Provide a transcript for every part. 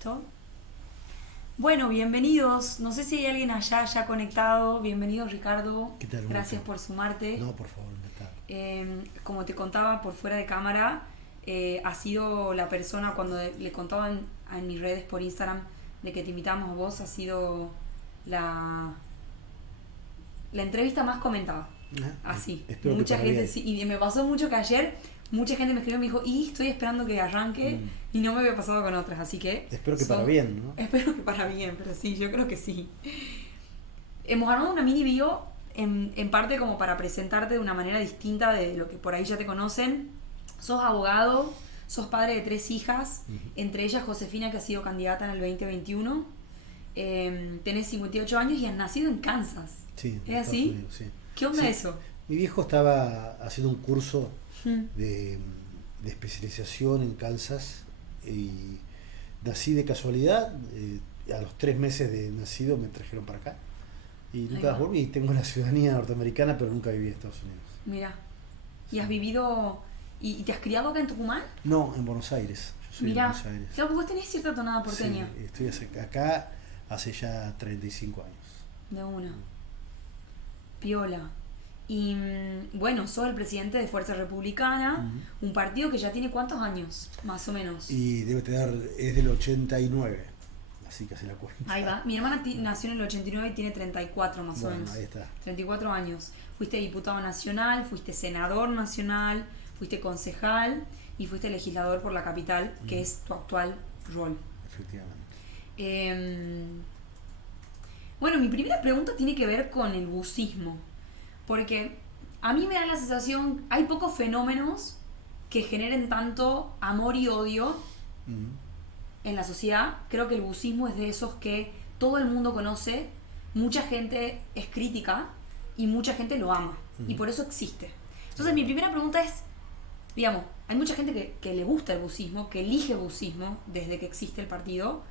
Listo. Bueno, bienvenidos. No sé si hay alguien allá ya conectado. Bienvenido, Ricardo. ¿Qué tal, Gracias Hugo? por sumarte. No, por favor, encantado. Como te contaba por fuera de cámara, ha sido la persona, cuando le contaba en mis redes por Instagram de que te invitamos a vos, ha sido la, la entrevista más comentada. Así. Espero Mucha que para gente, bien. sí, y me pasó mucho que ayer mucha gente me escribió y me dijo, y estoy esperando que arranque, y no me había pasado con otras, así que... Espero que para bien, ¿no? Espero que para bien, pero sí, yo creo que sí. Hemos armado una mini bio en parte como para presentarte de una manera distinta de lo que por ahí ya te conocen. Sos abogado, sos padre de 3 hijas, entre ellas Josefina, que ha sido candidata en el 2021. Tenés 58 años y has nacido en Kansas. Sí, en ¿Es Estados así? Unidos, sí. ¿Qué onda Sí. eso? Mi viejo estaba haciendo un curso de, de especialización en Kansas y nací de casualidad. A los 3 meses de nacido me trajeron para acá y Ahí nunca va. volví. Tengo la ciudadanía norteamericana, pero nunca viví en Estados Unidos. Mira. ¿Y has vivido y te has criado acá en Tucumán? No, en Buenos Aires. Yo soy de Mira, Buenos Aires. claro, vos tenés cierta tonada porteña. Sí, acá hace ya 35 años. De una. Piola. Y bueno, sos el presidente de Fuerza Republicana, un partido que ya tiene ¿cuántos años? Más o menos. Y debe tener, es del 89, así que hace la cuenta. Ahí va. Mi hermana nació en el 89 y tiene 34 más o Bueno, menos. ahí está. 34 años. Fuiste diputado nacional, fuiste senador nacional, fuiste concejal y fuiste legislador por la capital, que es tu actual rol. Efectivamente. Bueno, mi primera pregunta tiene que ver con el bucismo, porque a mí me da la sensación, hay pocos fenómenos que generen tanto amor y odio en la sociedad. Creo que el bucismo es de esos que todo el mundo conoce, mucha gente es crítica y mucha gente lo ama, y por eso existe. Entonces mi primera pregunta es, digamos, hay mucha gente que le gusta el bucismo, que elige bucismo desde que existe el partido.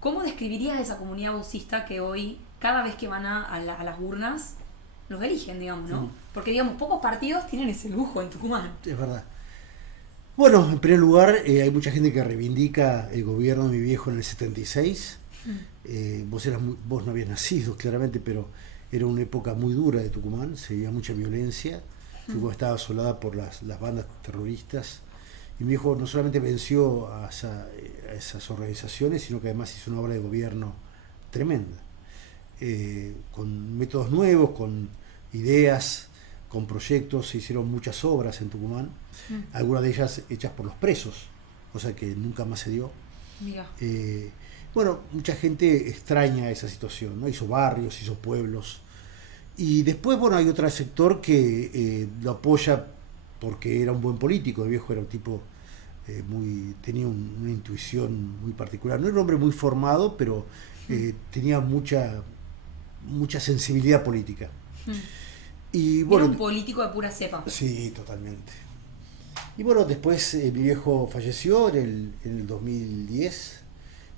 ¿Cómo describirías esa comunidad bucista que hoy, cada vez que van a las urnas, los eligen, digamos, ¿no? Porque, digamos, pocos partidos tienen ese lujo en Tucumán. Es verdad. Bueno, en primer lugar, hay mucha gente que reivindica el gobierno de mi viejo en el 76. Vos no habías nacido, claramente, pero era una época muy dura de Tucumán, se veía mucha violencia. Tucumán estaba asolada por las bandas terroristas. Y mi viejo no solamente venció a esas organizaciones, sino que además hizo una obra de gobierno tremenda. Con métodos nuevos, con ideas, con proyectos, se hicieron muchas obras en Tucumán, algunas de ellas hechas por los presos, cosa que nunca más se dio. Mira. Bueno, mucha gente extraña esa situación, ¿no? Hizo barrios, hizo pueblos. Y después, bueno, hay otro sector que lo apoya porque era un buen político. El viejo era un tipo tenía una intuición muy particular. No era un hombre muy formado, pero tenía mucha sensibilidad política. Y bueno, Era un político de pura cepa. sí, totalmente. Y bueno, después mi viejo falleció en el 2010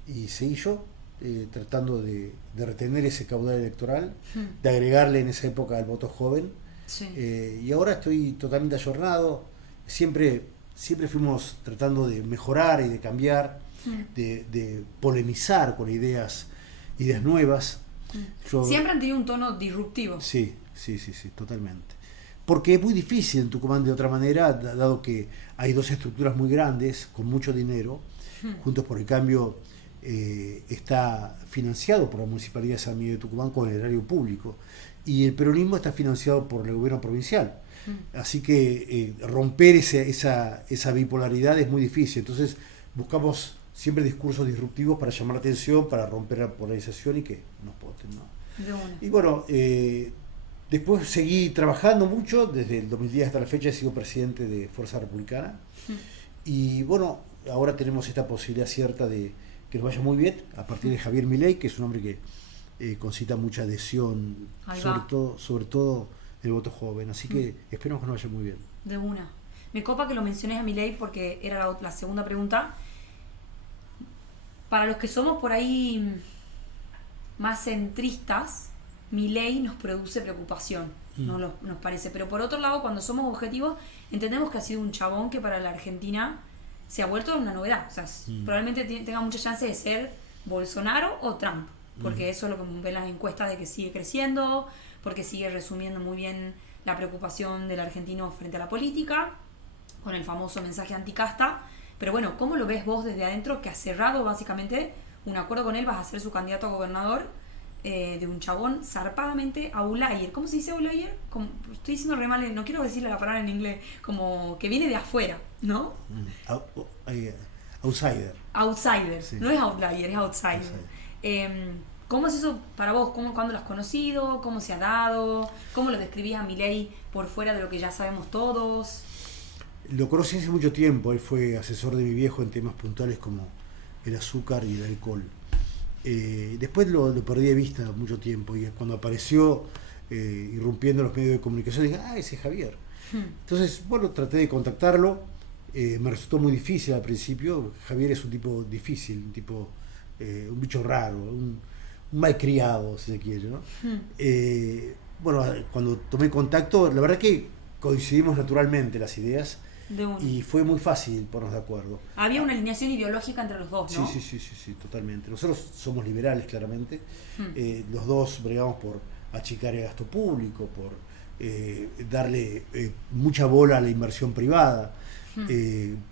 y seguí yo tratando de retener ese caudal electoral, de agregarle en esa época al voto joven. Sí. Y ahora estoy totalmente ayornado. Siempre fuimos tratando de mejorar y de cambiar, de polemizar con ideas nuevas. Siempre han tenido un tono disruptivo. Sí, totalmente. Porque es muy difícil en Tucumán de otra manera, dado que hay 2 estructuras muy grandes, con mucho dinero. Juntos por el Cambio está financiado por la Municipalidad de San Miguel de Tucumán con el erario público. Y el peronismo está financiado por el gobierno provincial. Así que romper esa bipolaridad es muy difícil. Entonces buscamos siempre discursos disruptivos para llamar la atención, para romper la polarización y que nos voten, ¿no? De una. Y bueno, después seguí trabajando mucho, desde el 2010 hasta la fecha he sido presidente de Fuerza Republicana. Y bueno, ahora tenemos esta posibilidad cierta de que nos vaya muy bien, a partir de Javier Milei, que es un hombre que concita mucha adhesión, sobre todo el voto joven. Así que esperemos que nos vaya muy bien. De una. Me copa que lo menciones a Milei porque era la segunda pregunta. Para los que somos por ahí más centristas, Milei nos produce preocupación, nos parece. Pero por otro lado, cuando somos objetivos, entendemos que ha sido un chabón que para la Argentina se ha vuelto una novedad. O sea, probablemente tenga muchas chances de ser Bolsonaro o Trump, porque eso es lo que ven las encuestas, de que sigue creciendo, porque sigue resumiendo muy bien la preocupación del argentino frente a la política, con el famoso mensaje anticasta. Pero bueno, ¿cómo lo ves vos desde adentro, que has cerrado básicamente un acuerdo con él, vas a ser su candidato a gobernador, de un chabón zarpadamente outlier? ¿Cómo se dice outlier? Estoy diciendo re mal, no quiero decirle la palabra en inglés, como que viene de afuera, ¿no? Outsider. Outsider, Sí. no es outlier, es outsider. ¿Cómo es eso para vos? ¿Cuándo lo has conocido? ¿Cómo se ha dado? ¿Cómo lo describís a Milei por fuera de lo que ya sabemos todos? Lo conocí hace mucho tiempo, él fue asesor de mi viejo en temas puntuales como el azúcar y el alcohol. Después lo perdí de vista mucho tiempo, y cuando apareció irrumpiendo en los medios de comunicación dije, ese es Javier. Entonces, bueno, traté de contactarlo, me resultó muy difícil al principio. Javier es un tipo difícil, un tipo, un bicho raro, un malcriado, si se quiere, ¿no? Bueno, cuando tomé contacto, la verdad que coincidimos naturalmente las ideas. Y fue muy fácil ponernos de acuerdo. Había una alineación ideológica entre los dos, ¿no? Sí, totalmente. Nosotros somos liberales, claramente. Los dos bregamos por achicar el gasto público, por darle mucha bola a la inversión privada,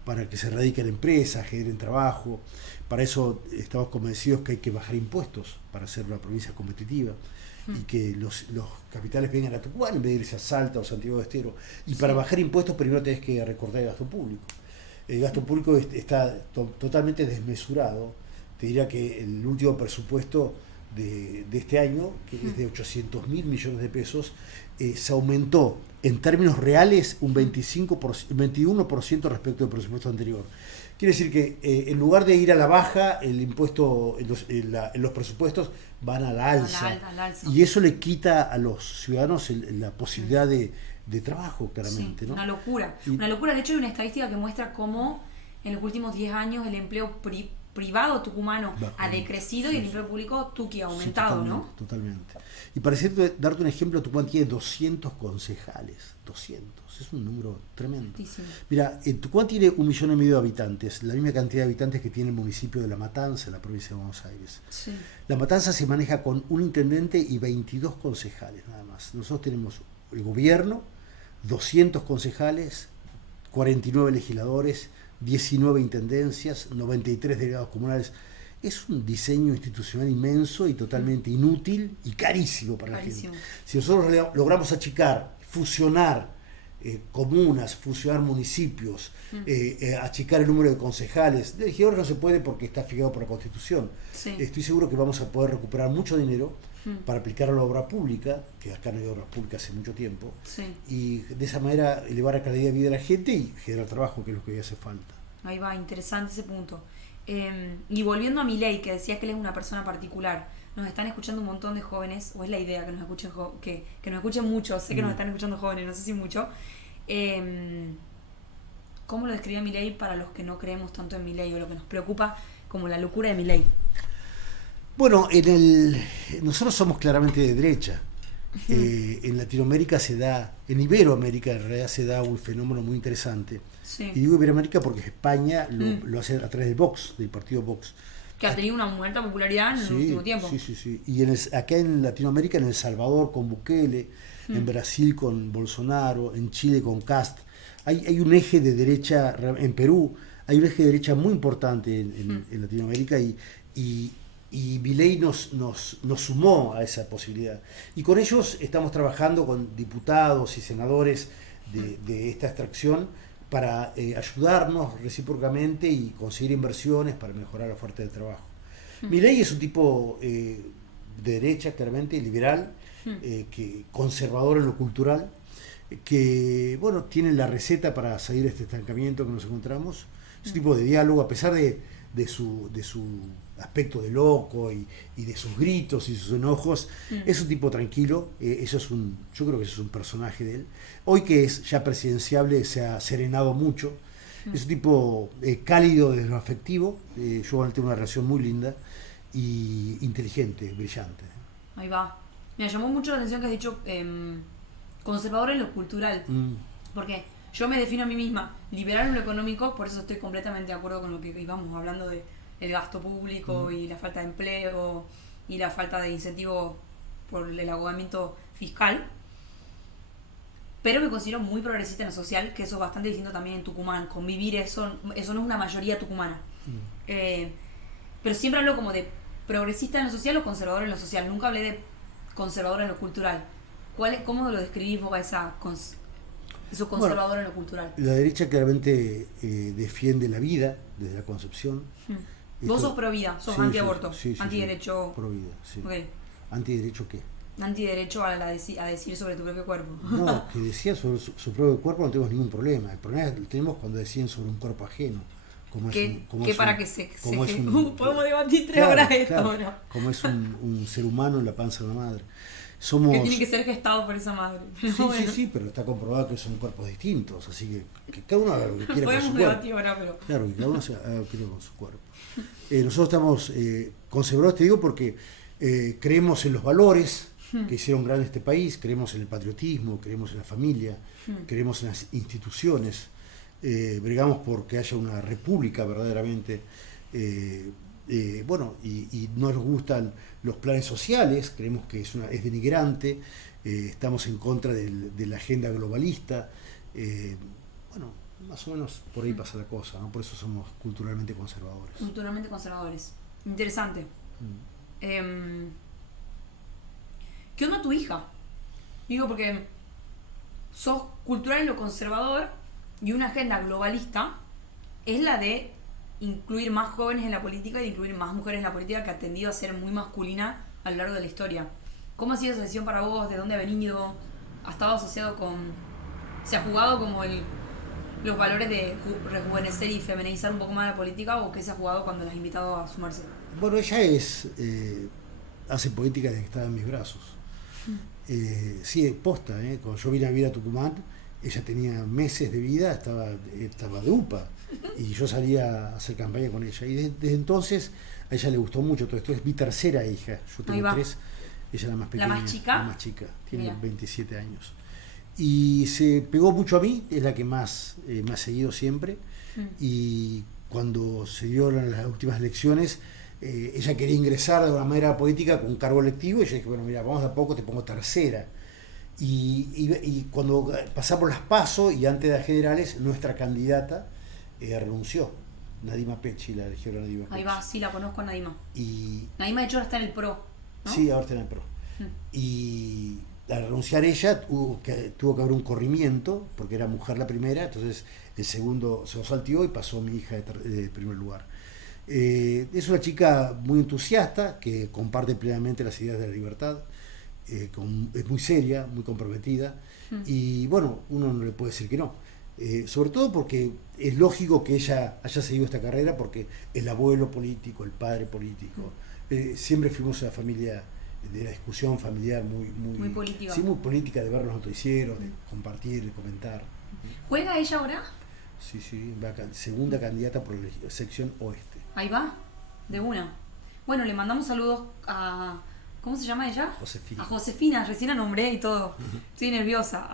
para que se radiquen empresas, generen trabajo. Para eso estamos convencidos que hay que bajar impuestos para hacer una provincia competitiva, y que los capitales vengan a Tucumán en vez de irse a Salta o Santiago de Estero. Y para bajar impuestos primero tenés que recortar el gasto público. El gasto público está totalmente desmesurado. Te diría que el último presupuesto de este año, que es de 800.000 millones de pesos, se aumentó en términos reales un 21% respecto al presupuesto anterior. Quiere decir que en lugar de ir a la baja, el impuesto en los presupuestos van a la alza. Y eso le quita a los ciudadanos la posibilidad de trabajo, claramente. ¿No? Una locura. Una locura. De hecho, hay una estadística que muestra cómo en los últimos 10 años el empleo privado tucumano ha decrecido, y el empleo público tuqui ha aumentado, ¿no? Totalmente. Y para darte un ejemplo, Tucumán tiene 200 concejales. 200. Es un número tremendo. Altísimo. Mira, Tucumán tiene 1,5 millones de habitantes, la misma cantidad de habitantes que tiene el municipio de La Matanza, en la provincia de Buenos Aires. Sí. La Matanza se maneja con un intendente y 22 concejales nada más. Nosotros tenemos el gobierno, 200 concejales, 49 legisladores, 19 intendencias, 93 delegados comunales. Es un diseño institucional inmenso y totalmente inútil y carísimo para la gente. Si nosotros logramos achicar, fusionar comunas, fusionar municipios, achicar el número de concejales, de legisladores no se puede porque está fijado por la Constitución. Sí. Estoy seguro que vamos a poder recuperar mucho dinero para aplicar a la obra pública, que acá no hay obra pública hace mucho tiempo, y de esa manera elevar la calidad de vida de la gente y generar trabajo, que es lo que hace falta. Ahí va, interesante ese punto. Y volviendo a Milei, que decías que él es una persona particular, nos están escuchando un montón de jóvenes, o es la idea que nos escuchen, que nos escuchen mucho, sé que nos están escuchando jóvenes, no sé si mucho. ¿Cómo lo describía Milei para los que no creemos tanto en Milei, o lo que nos preocupa como la locura de Milei? Bueno, nosotros somos claramente de derecha. En Latinoamérica se da, en Iberoamérica en realidad se da un fenómeno muy interesante. Sí. Y digo Iberoamérica porque España lo hace a través del Vox, del partido Vox. Que ha tenido una muy alta popularidad en el último tiempo. Sí. Y acá en Latinoamérica, en El Salvador con Bukele, en Brasil con Bolsonaro, en Chile con Kast, hay un eje de derecha, en Perú hay un eje de derecha muy importante en Latinoamérica, y Milei nos sumó a esa posibilidad. Y con ellos estamos trabajando con diputados y senadores de esta extracción para ayudarnos recíprocamente y conseguir inversiones para mejorar la oferta de trabajo. Milei es un tipo de derecha, claramente, liberal, conservador en lo cultural, que bueno, tiene la receta para salir de este estancamiento que nos encontramos. Es un tipo de diálogo, a pesar de su aspecto de loco y de sus gritos y sus enojos. Es un tipo tranquilo. Yo creo que eso es un personaje de él. Hoy que es ya presidenciable se ha serenado mucho. Es un tipo cálido desde lo afectivo. Yo tengo una relación muy linda y inteligente, brillante. Ahí va. Me llamó mucho la atención que has dicho conservador en lo cultural. Porque Yo me defino a mí misma liberal en lo económico, por eso estoy completamente de acuerdo con lo que íbamos hablando de el gasto público y la falta de empleo y la falta de incentivos por el agotamiento fiscal. Pero me considero muy progresista en lo social, que eso es bastante distinto también en Tucumán. Convivir eso no es una mayoría tucumana. Pero siempre hablo como de progresista en lo social o conservador en lo social. Nunca hablé de conservador en lo cultural. ¿Cómo lo describís vos a eso conservador en lo cultural? La derecha claramente defiende la vida desde la concepción. Vos sos pro vida, sos antiaborto, antiderecho. Pro vida, sí. Okay. ¿Antiderecho qué? Antiderecho a decir sobre tu propio cuerpo. No, que decía sobre su propio cuerpo no tenemos ningún problema. El problema lo tenemos cuando deciden sobre un cuerpo ajeno. Podemos debatir 3 horas esto, claro, ¿no? Como es un ser humano en la panza de una madre. Que tiene que ser gestado por esa madre. Sí, pero está comprobado que son cuerpos distintos, así que cada uno haga lo que quiera con su cuerpo. Debatir ahora, pero... Claro, que cada uno haga lo que quiera con su cuerpo. Nosotros estamos conservadores, te digo, porque creemos en los valores que hicieron grande este país, creemos en el patriotismo, creemos en la familia, creemos en las instituciones, bregamos por que haya una república verdaderamente, y no nos gustan los planes sociales, creemos que es denigrante, estamos en contra de la agenda globalista, más o menos por ahí pasa la cosa, ¿no? Por eso somos culturalmente conservadores. Culturalmente conservadores. Interesante. ¿Qué onda tu hija? Digo, porque sos cultural en lo conservador y una agenda globalista es la de incluir más jóvenes en la política y de incluir más mujeres en la política, que ha tendido a ser muy masculina a lo largo de la historia. ¿Cómo ha sido esa decisión para vos? ¿De dónde ha venido? ¿Ha estado asociado con... ¿Se ha jugado como los valores de rejuvenecer y feminizar un poco más la política, o qué se ha jugado cuando la has invitado a sumarse? Bueno, ella hace política desde que estaba en mis brazos. Sí, posta, cuando yo vine a vivir a Tucumán, ella tenía meses de vida, estaba de UPA, y yo salía a hacer campaña con ella. Y desde entonces a ella le gustó mucho todo esto. Es mi tercera hija, yo tengo 3, ella es la más pequeña. ¿La más chica? La más chica, tiene 27 años. Y se pegó mucho a mí, es la que más me ha seguido siempre. Y cuando se dieron las últimas elecciones, ella quería ingresar de una manera política con un cargo electivo, y yo dije, bueno, mira, vamos de a poco, te pongo tercera. Y cuando pasamos las PASO y antes de las generales, nuestra candidata renunció. Nadima Pechi, la eligieron Nadima Pechi. Ahí va, sí, la conozco a Nadima. Nadima, de hecho, ahora está en el PRO, ¿no? Sí, ahora está en el PRO. Y al renunciar ella, tuvo que haber un corrimiento, porque era mujer la primera, entonces el segundo se lo salteó y pasó mi hija de primer lugar. Es una chica muy entusiasta, que comparte plenamente las ideas de la libertad, es muy seria, muy comprometida, y bueno, uno no le puede decir que no. Sobre todo porque es lógico que ella haya seguido esta carrera, porque el abuelo político, el padre político, siempre fuimos una familia de la discusión familiar muy política. Sí, muy política, de ver los noticieros, de compartir, de comentar. ¿Juega ella ahora? Sí, va segunda candidata por la sección oeste. Ahí va, de una. Bueno, le mandamos saludos a... ¿Cómo se llama ella? Josefina. A Josefina, recién la nombré y todo. Estoy nerviosa.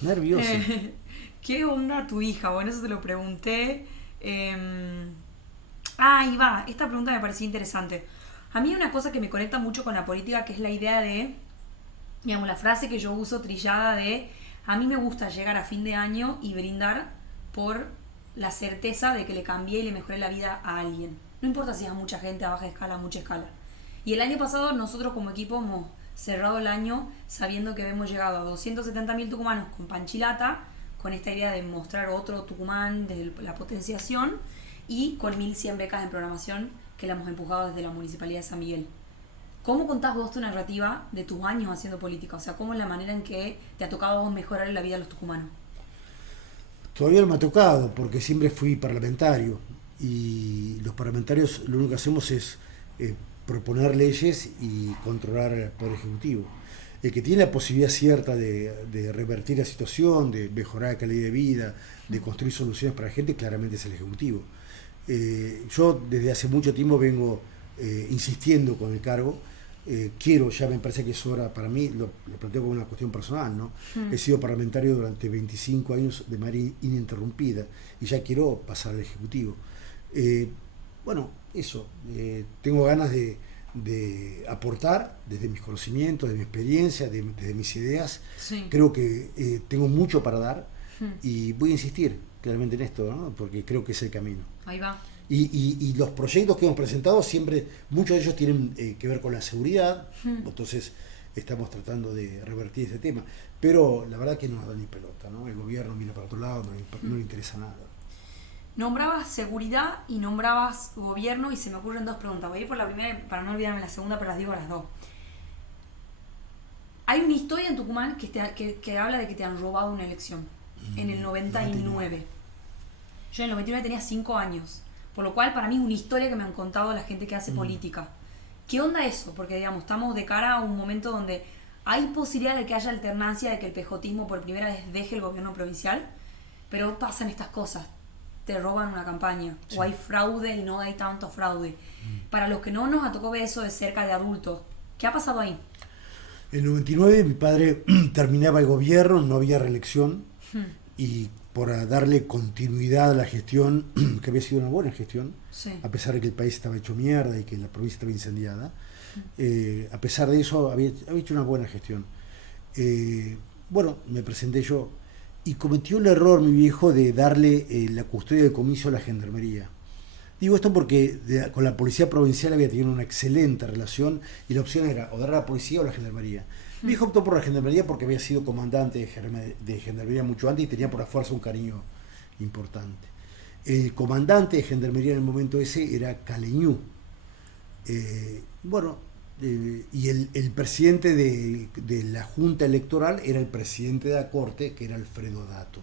Nerviosa. ¿Qué onda tu hija? Bueno, eso te lo pregunté. Ahí va, esta pregunta me parecía interesante. A mí hay una cosa que me conecta mucho con la política, que es la idea de, digamos, la frase que yo uso trillada de: a mí me gusta llegar a fin de año y brindar por la certeza de que le cambié y le mejoré la vida a alguien. No importa si es a mucha gente, a baja escala, a mucha escala. Y el año pasado nosotros como equipo hemos cerrado el año sabiendo que hemos llegado a 270.000 tucumanos con Panchilata, con esta idea de mostrar otro Tucumán de la potenciación, y con 1.100 becas en programación que la hemos empujado desde la Municipalidad de San Miguel. ¿Cómo contás vos tu narrativa de tus años haciendo política? O sea, ¿cómo es la manera en que te ha tocado a vos mejorar la vida de los tucumanos? Todavía no me ha tocado, porque siempre fui parlamentario, y los parlamentarios lo único que hacemos es proponer leyes y controlar el Poder Ejecutivo. El que tiene la posibilidad cierta de revertir la situación, de mejorar la calidad de vida, de construir soluciones para la gente, claramente es el Ejecutivo. Yo desde hace mucho tiempo vengo insistiendo con el cargo, quiero, ya me parece que es hora para mí, lo planteo como una cuestión personal, ¿no? He sido parlamentario durante 25 años de manera ininterrumpida y ya quiero pasar al Ejecutivo. Bueno, eso, tengo ganas de aportar desde mis conocimientos, de mi experiencia, desde mis ideas. Sí. Creo que tengo mucho para dar y voy a insistir claramente en esto, ¿no? Porque creo que es el camino. Ahí va. Y los proyectos que hemos presentado siempre, muchos de ellos tienen que ver con la seguridad, entonces estamos tratando de revertir este tema, pero la verdad que no nos da ni pelota, ¿no? El gobierno mira para otro lado, no le interesa nada. Nombrabas seguridad y nombrabas gobierno y se me ocurren dos preguntas. Voy a ir por la primera para no olvidarme la segunda, pero las digo a las dos. Hay una historia en Tucumán que habla de que te han robado una elección en el 99. Yo en el 99 tenía 5 años, por lo cual para mí es una historia que me han contado la gente que hace política. ¿Qué onda eso? Porque digamos, estamos de cara a un momento donde hay posibilidad de que haya alternancia, de que el pejotismo por primera vez deje el gobierno provincial, pero pasan estas cosas. Te roban una campaña, o hay fraude y no hay tanto fraude. Para los que no nos tocó ver eso de cerca de adultos, ¿qué ha pasado ahí? En el 99 mi padre terminaba el gobierno, no había reelección, y por darle continuidad a la gestión, que había sido una buena gestión, Sí. a pesar de que el país estaba hecho mierda y que la provincia estaba incendiada, a pesar de eso había hecho una buena gestión. Bueno, me presenté yo y cometió el error mi viejo de darle la custodia de comicio a la gendarmería. Digo esto porque con la policía provincial había tenido una excelente relación y la opción era o dar a la policía o la gendarmería. Mi hijo optó por la gendarmería porque había sido comandante de gendarmería mucho antes y tenía por la fuerza un cariño importante. El comandante de gendarmería en el momento ese era Caleñú. Y el presidente de la Junta Electoral era el presidente de la Corte, que era Alfredo Dato.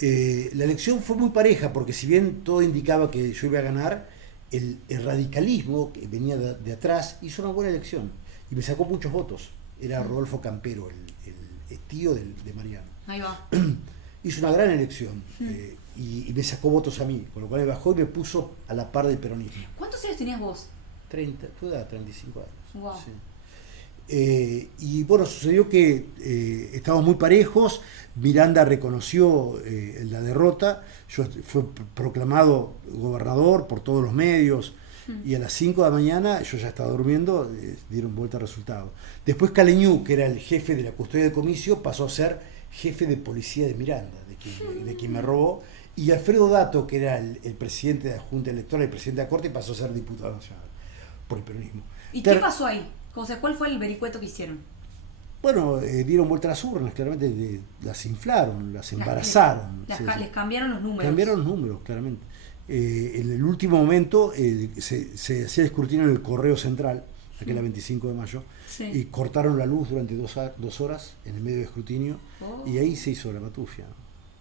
La elección fue muy pareja, porque si bien todo indicaba que yo iba a ganar, el radicalismo que venía de atrás hizo una buena elección y me sacó muchos votos. Era Rodolfo Campero, el tío de Mariano. Ahí va. Hizo una gran elección y me sacó votos a mí, con lo cual me bajó y me puso a la par del peronismo. ¿Cuántos años tenías vos? tu edad, 35 años. Wow. Sí. Y bueno, sucedió que estábamos muy parejos, Miranda reconoció la derrota, yo fui proclamado gobernador por todos los medios y a las 5 de la mañana yo ya estaba durmiendo, dieron vuelta al resultado. Después Caleñú, que era el jefe de la custodia de comicio, pasó a ser jefe de policía de Miranda, de quien me robó, y Alfredo Dato, que era el presidente de la Junta Electoral, el presidente de la Corte, pasó a ser diputado nacional por el peronismo. ¿Y qué pasó ahí? O sea, ¿cuál fue el vericueto que hicieron? Bueno, dieron vuelta a las urnas, claramente las inflaron, las embarazaron. Les cambiaron los números. Cambiaron los números, claramente. En el último momento se hacía el escrutinio en el Correo Central, aquel 25 de mayo, y cortaron la luz durante 2 horas en el medio del escrutinio, y ahí se hizo la matufia.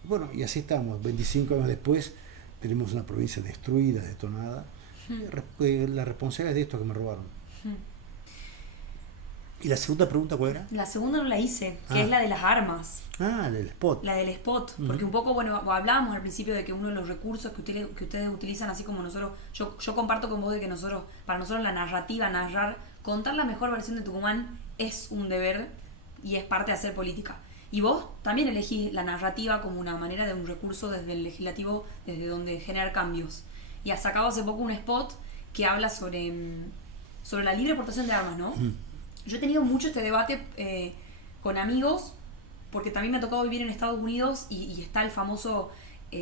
Bueno, y así estamos, 25 años después, tenemos una provincia destruida, detonada. La responsabilidad es de esto que me robaron. ¿Y la segunda pregunta cuál era? La segunda no la hice, que es la de las armas. La del spot. La del spot, porque un poco, bueno, hablábamos al principio de que uno de los recursos que ustedes utilizan, así como nosotros, yo comparto con vos de que para nosotros la narrativa, contar la mejor versión de Tucumán es un deber y es parte de hacer política. Y vos también elegís la narrativa como una manera de un recurso desde el legislativo, desde donde generar cambios. Y has sacado hace poco un spot que habla sobre la libre portación de armas, ¿no? Yo he tenido mucho este debate con amigos, porque también me ha tocado vivir en Estados Unidos y está el famoso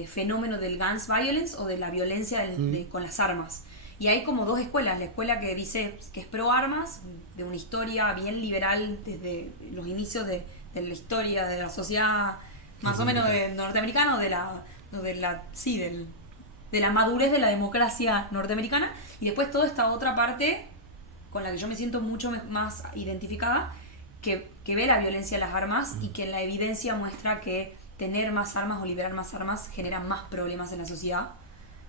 fenómeno del guns violence o de la violencia con las armas. Y hay como dos escuelas, la escuela que dice que es pro armas, de una historia bien liberal desde los inicios de la historia de la sociedad más o menos norteamericana, de la madurez de la democracia norteamericana, y después toda esta otra parte con la que yo me siento mucho más identificada, que ve la violencia de las armas y que la evidencia muestra que tener más armas o liberar más armas genera más problemas en la sociedad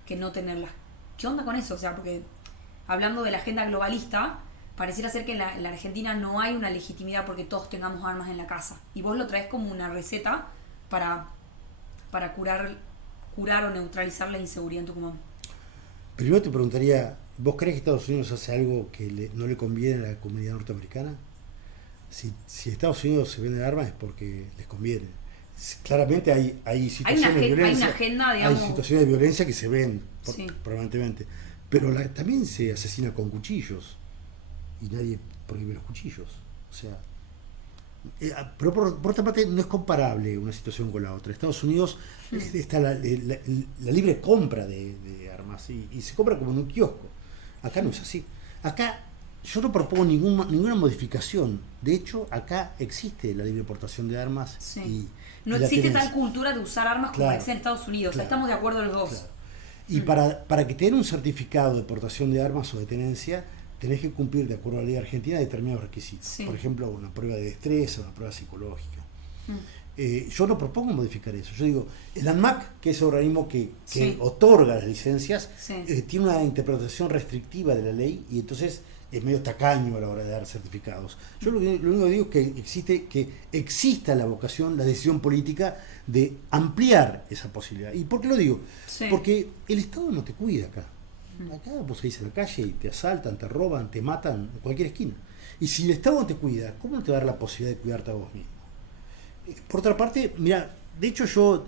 que no tenerlas. ¿Qué onda con eso? O sea, porque hablando de la agenda globalista, pareciera ser que en la Argentina no hay una legitimidad porque todos tengamos armas en la casa. Y vos lo traes como una receta para curar o neutralizar la inseguridad en Tucumán. Primero te preguntaría, ¿vos crees que Estados Unidos hace algo que no le conviene a la comunidad norteamericana? Si Estados Unidos se vende armas es porque les conviene. Claramente hay situaciones de violencia. Hay una agenda, digamos. Hay situaciones de violencia que se ven Sí. permanentemente. Pero también se asesina con cuchillos. Y nadie prohíbe los cuchillos. O sea. Pero por otra parte no es comparable una situación con la otra. Estados Unidos está la libre compra de armas y se compra como en un kiosco. Acá no es así. Acá yo no propongo ninguna modificación. De hecho, acá existe la libre portación de armas. Sí. No y existe tal cultura de usar armas como claro, existe en Estados Unidos. claro, Estamos de acuerdo los dos. claro. Y para que te den un certificado de portación de armas o de tenencia, tenés que cumplir, de acuerdo a la ley argentina, determinados requisitos. Sí. Por ejemplo, una prueba de destreza, una prueba psicológica. Yo no propongo modificar eso. Yo digo, el ANMAC, que es el organismo que Sí. otorga las licencias, Sí. tiene una interpretación restrictiva de la ley y entonces es medio tacaño a la hora de dar certificados. Yo lo único que digo es que exista la vocación, la decisión política de ampliar esa posibilidad. ¿Y por qué lo digo? Sí. Porque el Estado no te cuida acá. Acá vos salís a la calle y te asaltan, te roban, te matan en cualquier esquina. Y si el Estado no te cuida, ¿cómo no te va a dar la posibilidad de cuidarte a vos mismo? Por otra parte, mira, de hecho yo,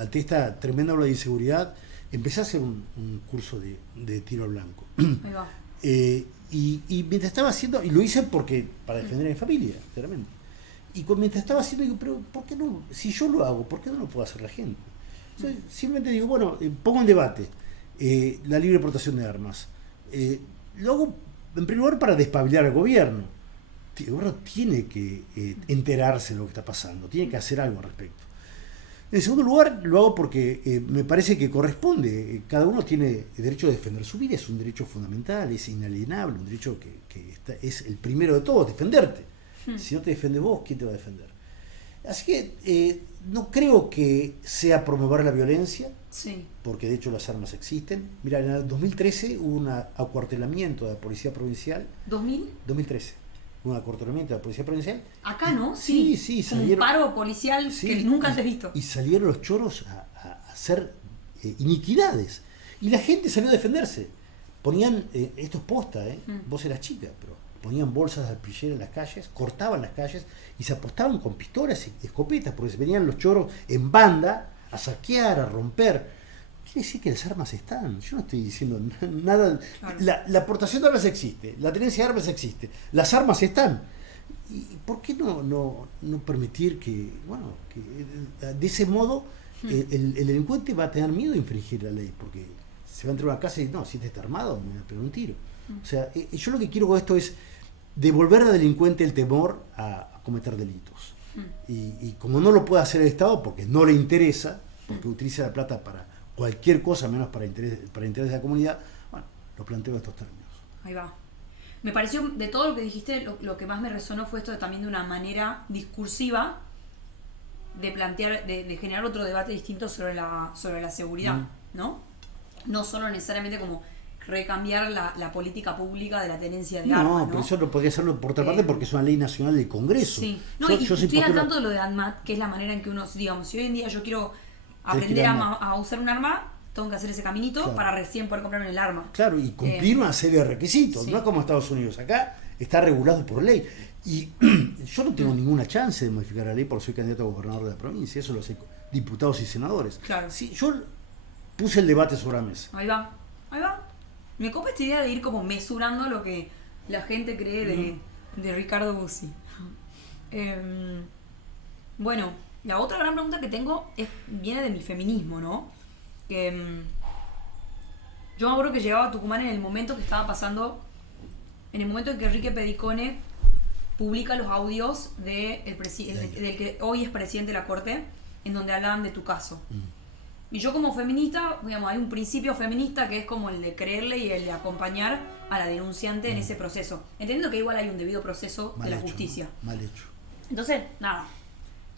ante esta tremenda ola de inseguridad, empecé a hacer un curso de tiro al blanco. Ahí va. Y mientras estaba haciendo, y lo hice para defender a mi familia, claramente. Y mientras estaba haciendo, digo, pero ¿por qué no? Si yo lo hago, ¿por qué no lo puede hacer la gente? Entonces, simplemente digo, bueno, pongo en debate la libre portación de armas. Lo hago, en primer lugar, para despabilar al gobierno. El gobierno tiene que enterarse de lo que está pasando, tiene que hacer algo al respecto. En segundo lugar, lo hago porque me parece que corresponde. Cada uno tiene el derecho de defender su vida, es un derecho fundamental, es inalienable, un derecho que es el primero de todos, defenderte. Si no te defiende vos, ¿quién te va a defender? Así que no creo que sea promover la violencia, Sí. porque de hecho las armas existen. Mira, en el 2013 hubo un acuartelamiento de la Policía Provincial. ¿2000? 2013. Un acuartelamiento de la Policía Provincial. Acá, ¿no? Sí, Como un paro policial que nunca antes visto. Y salieron los choros a hacer iniquidades. Y la gente salió a defenderse. Ponían, esto es posta, vos eras chica, pero ponían bolsas de alpillera en las calles, cortaban las calles y se apostaban con pistolas y escopetas, porque venían los choros en banda a saquear, a romper. Quiere decir que las armas están. Yo no estoy diciendo nada. Claro. La aportación de armas existe, la tenencia de armas existe, las armas están. ¿Y por qué no permitir que de ese modo el delincuente va a tener miedo de infringir la ley? Porque se va a entrar a una casa y no, si este está armado, me va a pegar un tiro. O sea, yo lo que quiero con esto es devolver al delincuente el temor a cometer delitos. Y como no lo puede hacer el Estado, porque no le interesa, porque utiliza la plata para cualquier cosa menos para interés de la comunidad, bueno, lo planteo en estos términos. Ahí va. Me pareció, de todo lo que dijiste, lo que más me resonó fue esto también de una manera discursiva de plantear, de generar otro debate distinto sobre la seguridad, ¿no? No solo necesariamente como recambiar la política pública de la tenencia de armas, ¿no? Pero eso no podría hacerlo por otra parte porque es una ley nacional del Congreso. Sí. No, yo estoy al tanto de lo de ANMAT, que es la manera en que uno, digamos, si hoy en día yo quiero aprender a usar un arma, tengo que hacer ese caminito para recién poder comprarme el arma. Claro, y cumplir una serie de requisitos. Sí. No es como Estados Unidos. Acá está regulado por ley. Y yo no tengo ninguna chance de modificar la ley porque soy candidato a gobernador de la provincia. Eso lo hacen diputados y senadores. Claro. Sí, yo puse el debate sobre la mesa. Ahí va. Me copa esta idea de ir como mesurando lo que la gente cree de Ricardo Bussi. Bueno, la otra gran pregunta que tengo viene de mi feminismo, ¿no? Yo me acuerdo que llegaba a Tucumán en el momento que estaba pasando, en el momento en que Enrique Pedicone publica los audios del que hoy es presidente de la Corte, en donde hablaban de tu caso. Y yo como feminista, digamos, hay un principio feminista que es como el de creerle y el de acompañar a la denunciante en ese proceso. Entendiendo que igual hay un debido proceso de la justicia. Mal hecho. Entonces, nada,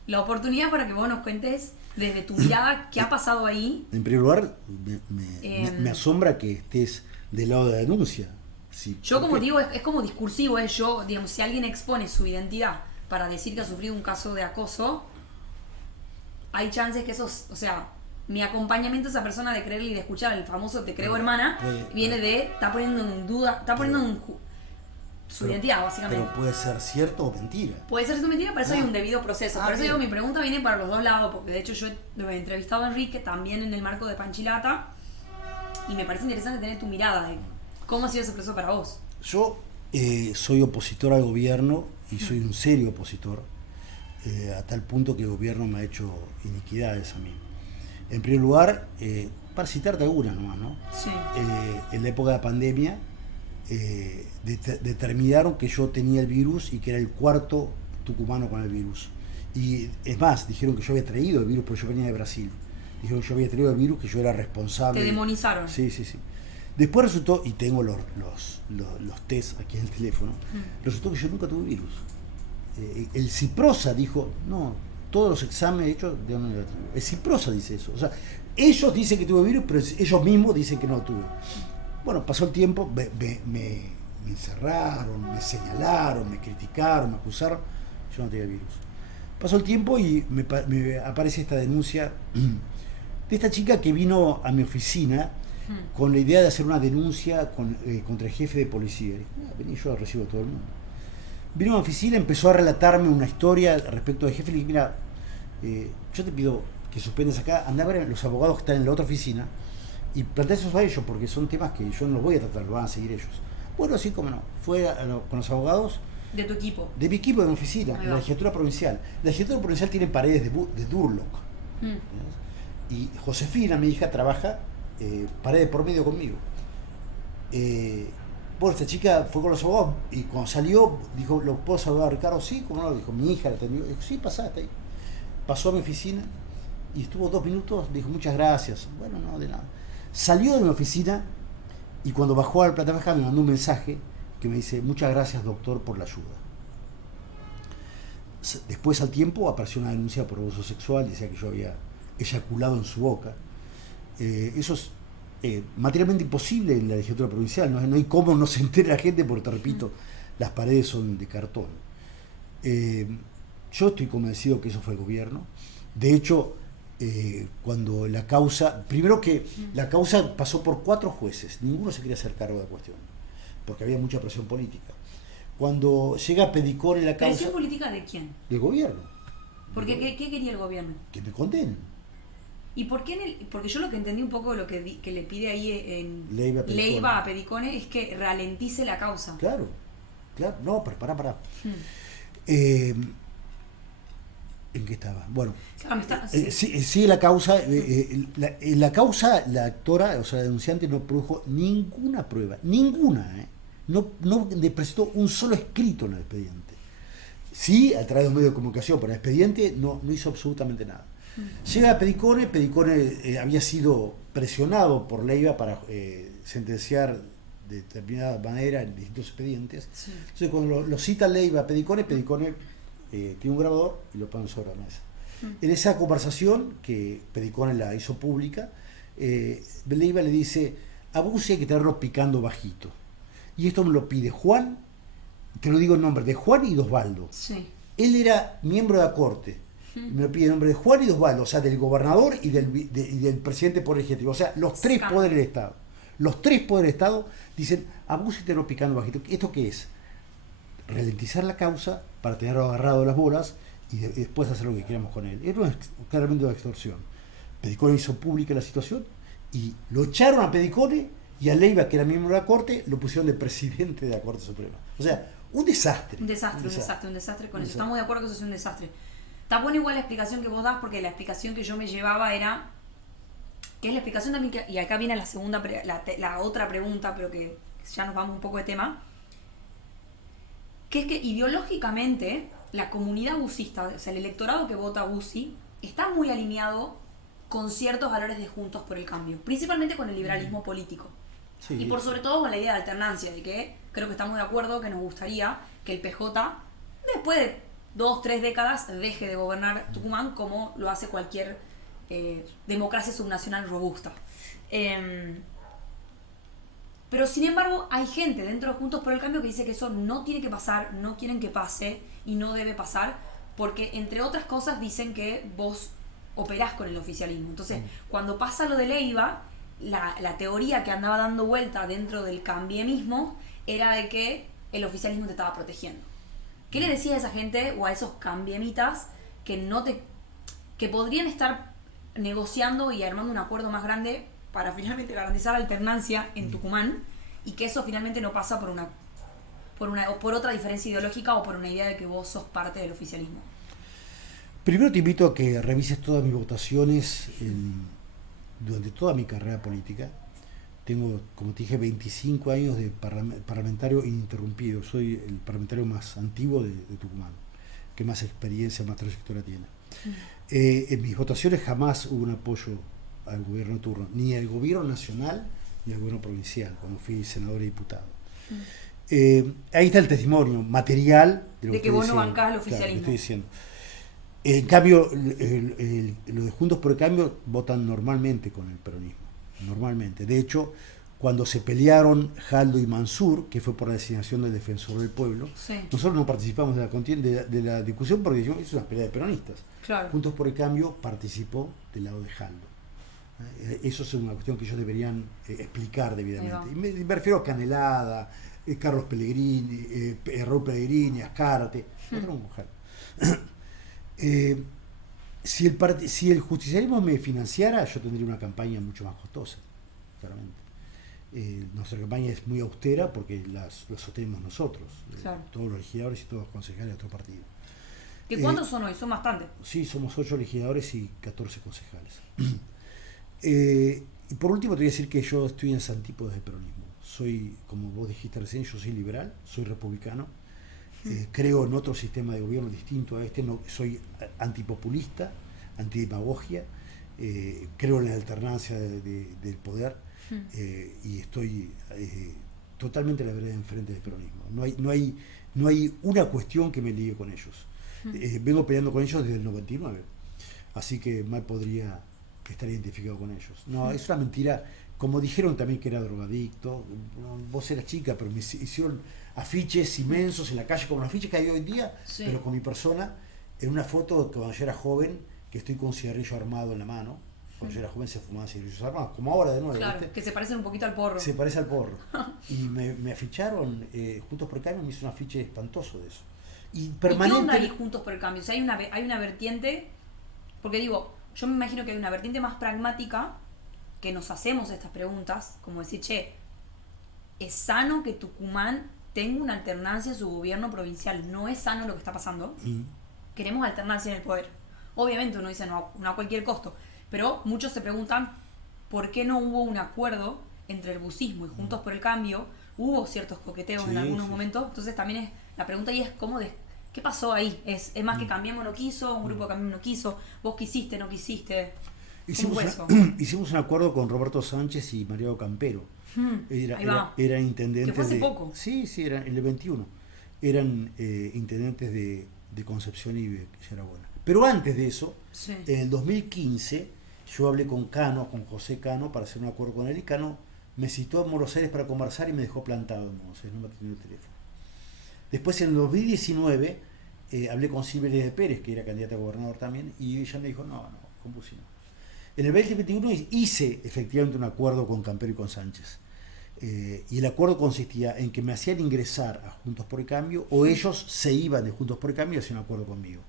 la oportunidad para que vos nos cuentes desde tu mirada qué ha pasado ahí. En primer lugar, me asombra que estés del lado de la denuncia. Sí, yo como digo, es como discursivo, yo, digamos, si alguien expone su identidad para decir que ha sufrido un caso de acoso, hay chances que eso, o sea, mi acompañamiento a esa persona de creerle y de escuchar el famoso te creo Pero hermana, puede- viene de, está poniendo en duda, está poniendo su identidad, básicamente. Pero puede ser cierto o mentira. Puede ser su mentira, pero eso hay un debido proceso. Por eso bien. digo, mi pregunta viene para los dos lados, porque de hecho yo he entrevistado a Enrique también en el marco de Panchilata, y me parece interesante tener tu mirada de cómo ha sido ese proceso para vos. Yo soy opositor al gobierno y soy un serio opositor, a tal punto que el gobierno me ha hecho iniquidades a mí. En primer lugar, para citarte algunas nomás, ¿no? Sí. En la época de la pandemia, determinaron que yo tenía el virus y que era el cuarto tucumano con el virus. Y es más, dijeron que yo había traído el virus, porque yo venía de Brasil. Dijeron que yo había traído el virus, que yo era responsable. Te demonizaron. Sí. Después resultó, y tengo los test aquí en el teléfono, resultó que yo nunca tuve virus. El Ciprosa dijo, no, todos los exámenes hechos de un negativo. El Ciprosa dice eso. O sea, ellos dicen que tuve virus, pero ellos mismos dicen que no tuve. Bueno, pasó el tiempo, me encerraron, me señalaron, me criticaron, me acusaron. Yo no tenía virus. Pasó el tiempo y me aparece esta denuncia de esta chica que vino a mi oficina con la idea de hacer una denuncia contra el jefe de policía. Vení, yo recibo a todo el mundo. Vino a mi oficina, empezó a relatarme una historia respecto del jefe. Le dije, mira, yo te pido que suspendas acá, andá a ver a los abogados que están en la otra oficina y planteasos a ellos, porque son temas que yo no los voy a tratar, lo van a seguir ellos. Bueno, así como no, fue con los abogados De tu equipo. de mi equipo de mi oficina, en la legislatura provincial. La legislatura provincial tiene paredes de Durlock. Y Josefina, mi hija, trabaja pared por medio conmigo. Bueno, esta chica fue con los abogados y cuando salió dijo, ¿lo puedo saludar a Ricardo? Sí, como no, dijo, mi hija la atendió. Dijo, sí, pasá, ahí. Pasó a mi oficina y estuvo 2 minutos, dijo, muchas gracias. Bueno, no, de nada. Salió de mi oficina y cuando bajó al plata baja me mandó un mensaje que me dice, muchas gracias doctor por la ayuda. Después al tiempo apareció una denuncia por abuso sexual, decía que yo había eyaculado en su boca. Eso es materialmente imposible en la legislatura provincial, no hay cómo no se entere la gente, porque te repito, las paredes son de cartón. Yo estoy convencido que eso fue el gobierno. De hecho, cuando la causa, primero que la causa pasó por 4 jueces, ninguno se quería hacer cargo de la cuestión, porque había mucha presión política. Cuando llega Pedicone la causa... ¿Presión política de quién? Del gobierno. Porque ¿qué quería el gobierno? Que me condenen. ¿Y por qué porque yo lo que entendí un poco lo que le pide ahí en Leiva a Pedicone es que ralentice la causa? Claro, no, pero pará. ¿En qué estaba? Bueno, Claro, sí, la causa, la causa, la actora, o sea, la denunciante no produjo ninguna prueba, ninguna, no presentó un solo escrito en el expediente. Sí, a través de un medio de comunicación, pero el expediente no hizo absolutamente nada. Llega a Pedicone había sido presionado por Leiva para sentenciar de determinada manera en distintos expedientes. Sí. Entonces cuando lo cita Leiva a Pedicone tiene un grabador y lo pone sobre la mesa. En esa conversación que Pedicone la hizo pública, Leiva le dice, a Bussi hay que tenerlo picando bajito. Y esto me lo pide Juan, te lo digo en nombre de Juan y de Osvaldo. Sí. Él era miembro de la corte. Me lo pide en nombre de Juan y de Osvaldo, o sea, del gobernador y del presidente por ejecutivo. O sea, los 3 poderes del Estado. Los 3 poderes del Estado dicen, a Bussi te lo picando bajito. ¿Esto qué es? Ralentizar la causa para tenerlo agarrado de las bolas y después hacer lo que queramos con él. Era claramente una extorsión. Pedicone hizo pública la situación y lo echaron a Pedicone y a Leiva, que era miembro de la Corte, lo pusieron de presidente de la Corte Suprema. O sea, un desastre. Un desastre con eso. Estamos muy de acuerdo que eso es un desastre. Está buena igual la explicación que vos das, porque la explicación que yo me llevaba era, que es la explicación también, y acá viene la otra pregunta, pero que ya nos vamos un poco de tema, que es que ideológicamente la comunidad busista, o sea, el electorado que vota Bussi, está muy alineado con ciertos valores de Juntos por el Cambio, principalmente con el liberalismo político. Sí. Y por sobre todo con la idea de alternancia, de que creo que estamos de acuerdo que nos gustaría que el PJ, después de 2-3 décadas, deje de gobernar Tucumán como lo hace cualquier democracia subnacional robusta. Pero sin embargo hay gente dentro de Juntos por el Cambio que dice que eso no tiene que pasar, no quieren que pase y no debe pasar, porque entre otras cosas dicen que vos operás con el oficialismo. Entonces, cuando pasa lo de Leiva, la teoría que andaba dando vuelta dentro del cambiemismo era de que el oficialismo te estaba protegiendo. ¿Qué le decías a esa gente o a esos cambiemitas que podrían estar negociando y armando un acuerdo más grande para finalmente garantizar alternancia en Tucumán, y que eso finalmente no pasa por otra diferencia ideológica o por una idea de que vos sos parte del oficialismo? Primero te invito a que revises todas mis votaciones durante toda mi carrera política. Tengo, como te dije, 25 años de parlamentario ininterrumpido. Soy el parlamentario más antiguo de Tucumán, que más experiencia, más trayectoria tiene. En mis votaciones jamás hubo un apoyo al gobierno de turno, ni al gobierno nacional ni al gobierno provincial, cuando fui senador y diputado. Ahí está el testimonio material de que vos no bancás el oficialismo. Claro, estoy diciendo. En cambio, los de Juntos por el Cambio votan normalmente con el peronismo. Normalmente. De hecho, cuando se pelearon Jaldo y Mansur, que fue por la designación del defensor del pueblo, sí, nosotros no participamos de la contienda, de la discusión, porque dijimos, es una pelea de peronistas. Claro. Juntos por el Cambio participó del lado de Jaldo. Eso es una cuestión que ellos deberían explicar debidamente. Y me refiero a Canelada, Carlos Pellegrini, Raúl Pellegrini, Azcárate, votaron con Jaldo. Si el justicialismo me financiara, yo tendría una campaña mucho más costosa, claramente. Nuestra campaña es muy austera porque la sostenemos nosotros, claro, todos los legisladores y todos los concejales de otro partido. ¿Y cuántos son hoy? ¿Son bastantes? Sí, somos 8 legisladores y 14 concejales. Y por último te voy a decir que yo estoy en antípodas del peronismo. Soy, como vos dijiste recién, yo soy liberal, soy republicano. Creo en otro sistema de gobierno distinto a este, no, soy antipopulista, antidemagogia, creo en la alternancia del poder, y estoy totalmente a la vereda de enfrente del peronismo. No hay una cuestión que me ligue con ellos. Vengo peleando con ellos desde el 99, así que mal podría estar identificado con ellos. No, es una mentira. Como dijeron también que era drogadicto, vos eras chica, pero me hicieron afiches inmensos en la calle, como los afiches que hay hoy en día, sí, pero con mi persona, en una foto que cuando yo era joven, que estoy con un cigarrillo armado en la mano. Cuando yo era joven se fumaban cigarrillos armados, como ahora de nuevo. Claro, ¿viste? Que se parecen un poquito al porro. Se parece al porro. Y me aficharon, Juntos por el Cambio me hizo un afiche espantoso de eso. Y permanente. ¿Y qué onda ahí Juntos por el Cambio? O sea, hay una vertiente, porque digo, yo me imagino que hay una vertiente más pragmática, que nos hacemos estas preguntas, como decir, che, ¿es sano que Tucumán tenga una alternancia en su gobierno provincial? ¿No es sano lo que está pasando? Queremos alternancia en el poder. Obviamente uno dice no a cualquier costo, pero muchos se preguntan por qué no hubo un acuerdo entre el bucismo y Juntos por el Cambio. Hubo ciertos coqueteos en algunos momentos, entonces también la pregunta ahí es ¿qué pasó ahí? ¿Es más que Cambiemos no quiso, un grupo de Cambiemos no quiso, vos quisiste, no quisiste? Hicimos un acuerdo con Roberto Sánchez y Mariano Campero. Era intendente. Que fue hace poco. Sí, era en el 21. Eran intendentes de Concepción y Yarabuena. Pero antes de eso, sí, en el 2015, yo hablé con José Cano, para hacer un acuerdo con él, y Cano me citó a Buenos Aires para conversar y me dejó plantado en Buenos Aires, no me atendió el teléfono. Después, en el 2019, hablé con Silvia de Pérez, que era candidata a gobernador también, y ella me dijo, no, con Bussi no. En el 2021 hice efectivamente un acuerdo con Campero y con Sánchez. Y el acuerdo consistía en que me hacían ingresar a Juntos por el Cambio, o ellos se iban de Juntos por el Cambio y hacían un acuerdo conmigo.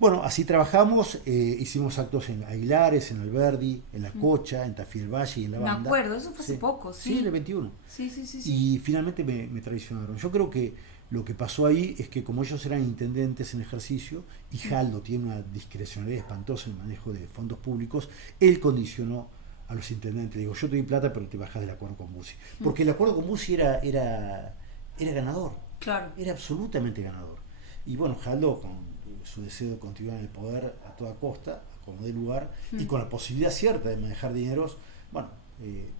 Bueno, así trabajamos, hicimos actos en Aguilares, en Alberdi, en La Cocha, en Tafí del Valle y en La Banda. Me acuerdo, eso fue hace poco, sí. Sí, en el 21. Sí. Y finalmente me traicionaron. Yo creo que lo que pasó ahí es que como ellos eran intendentes en ejercicio y Jaldo tiene una discrecionalidad espantosa en el manejo de fondos públicos, él condicionó a los intendentes. Le digo, yo te doy plata, pero te bajas del acuerdo con Bussi. Porque el acuerdo con Bussi era ganador. Claro. Era absolutamente ganador. Y bueno, Jaldo, con su deseo de continuar en el poder a toda costa, como dé lugar, y con la posibilidad cierta de manejar dineros, bueno,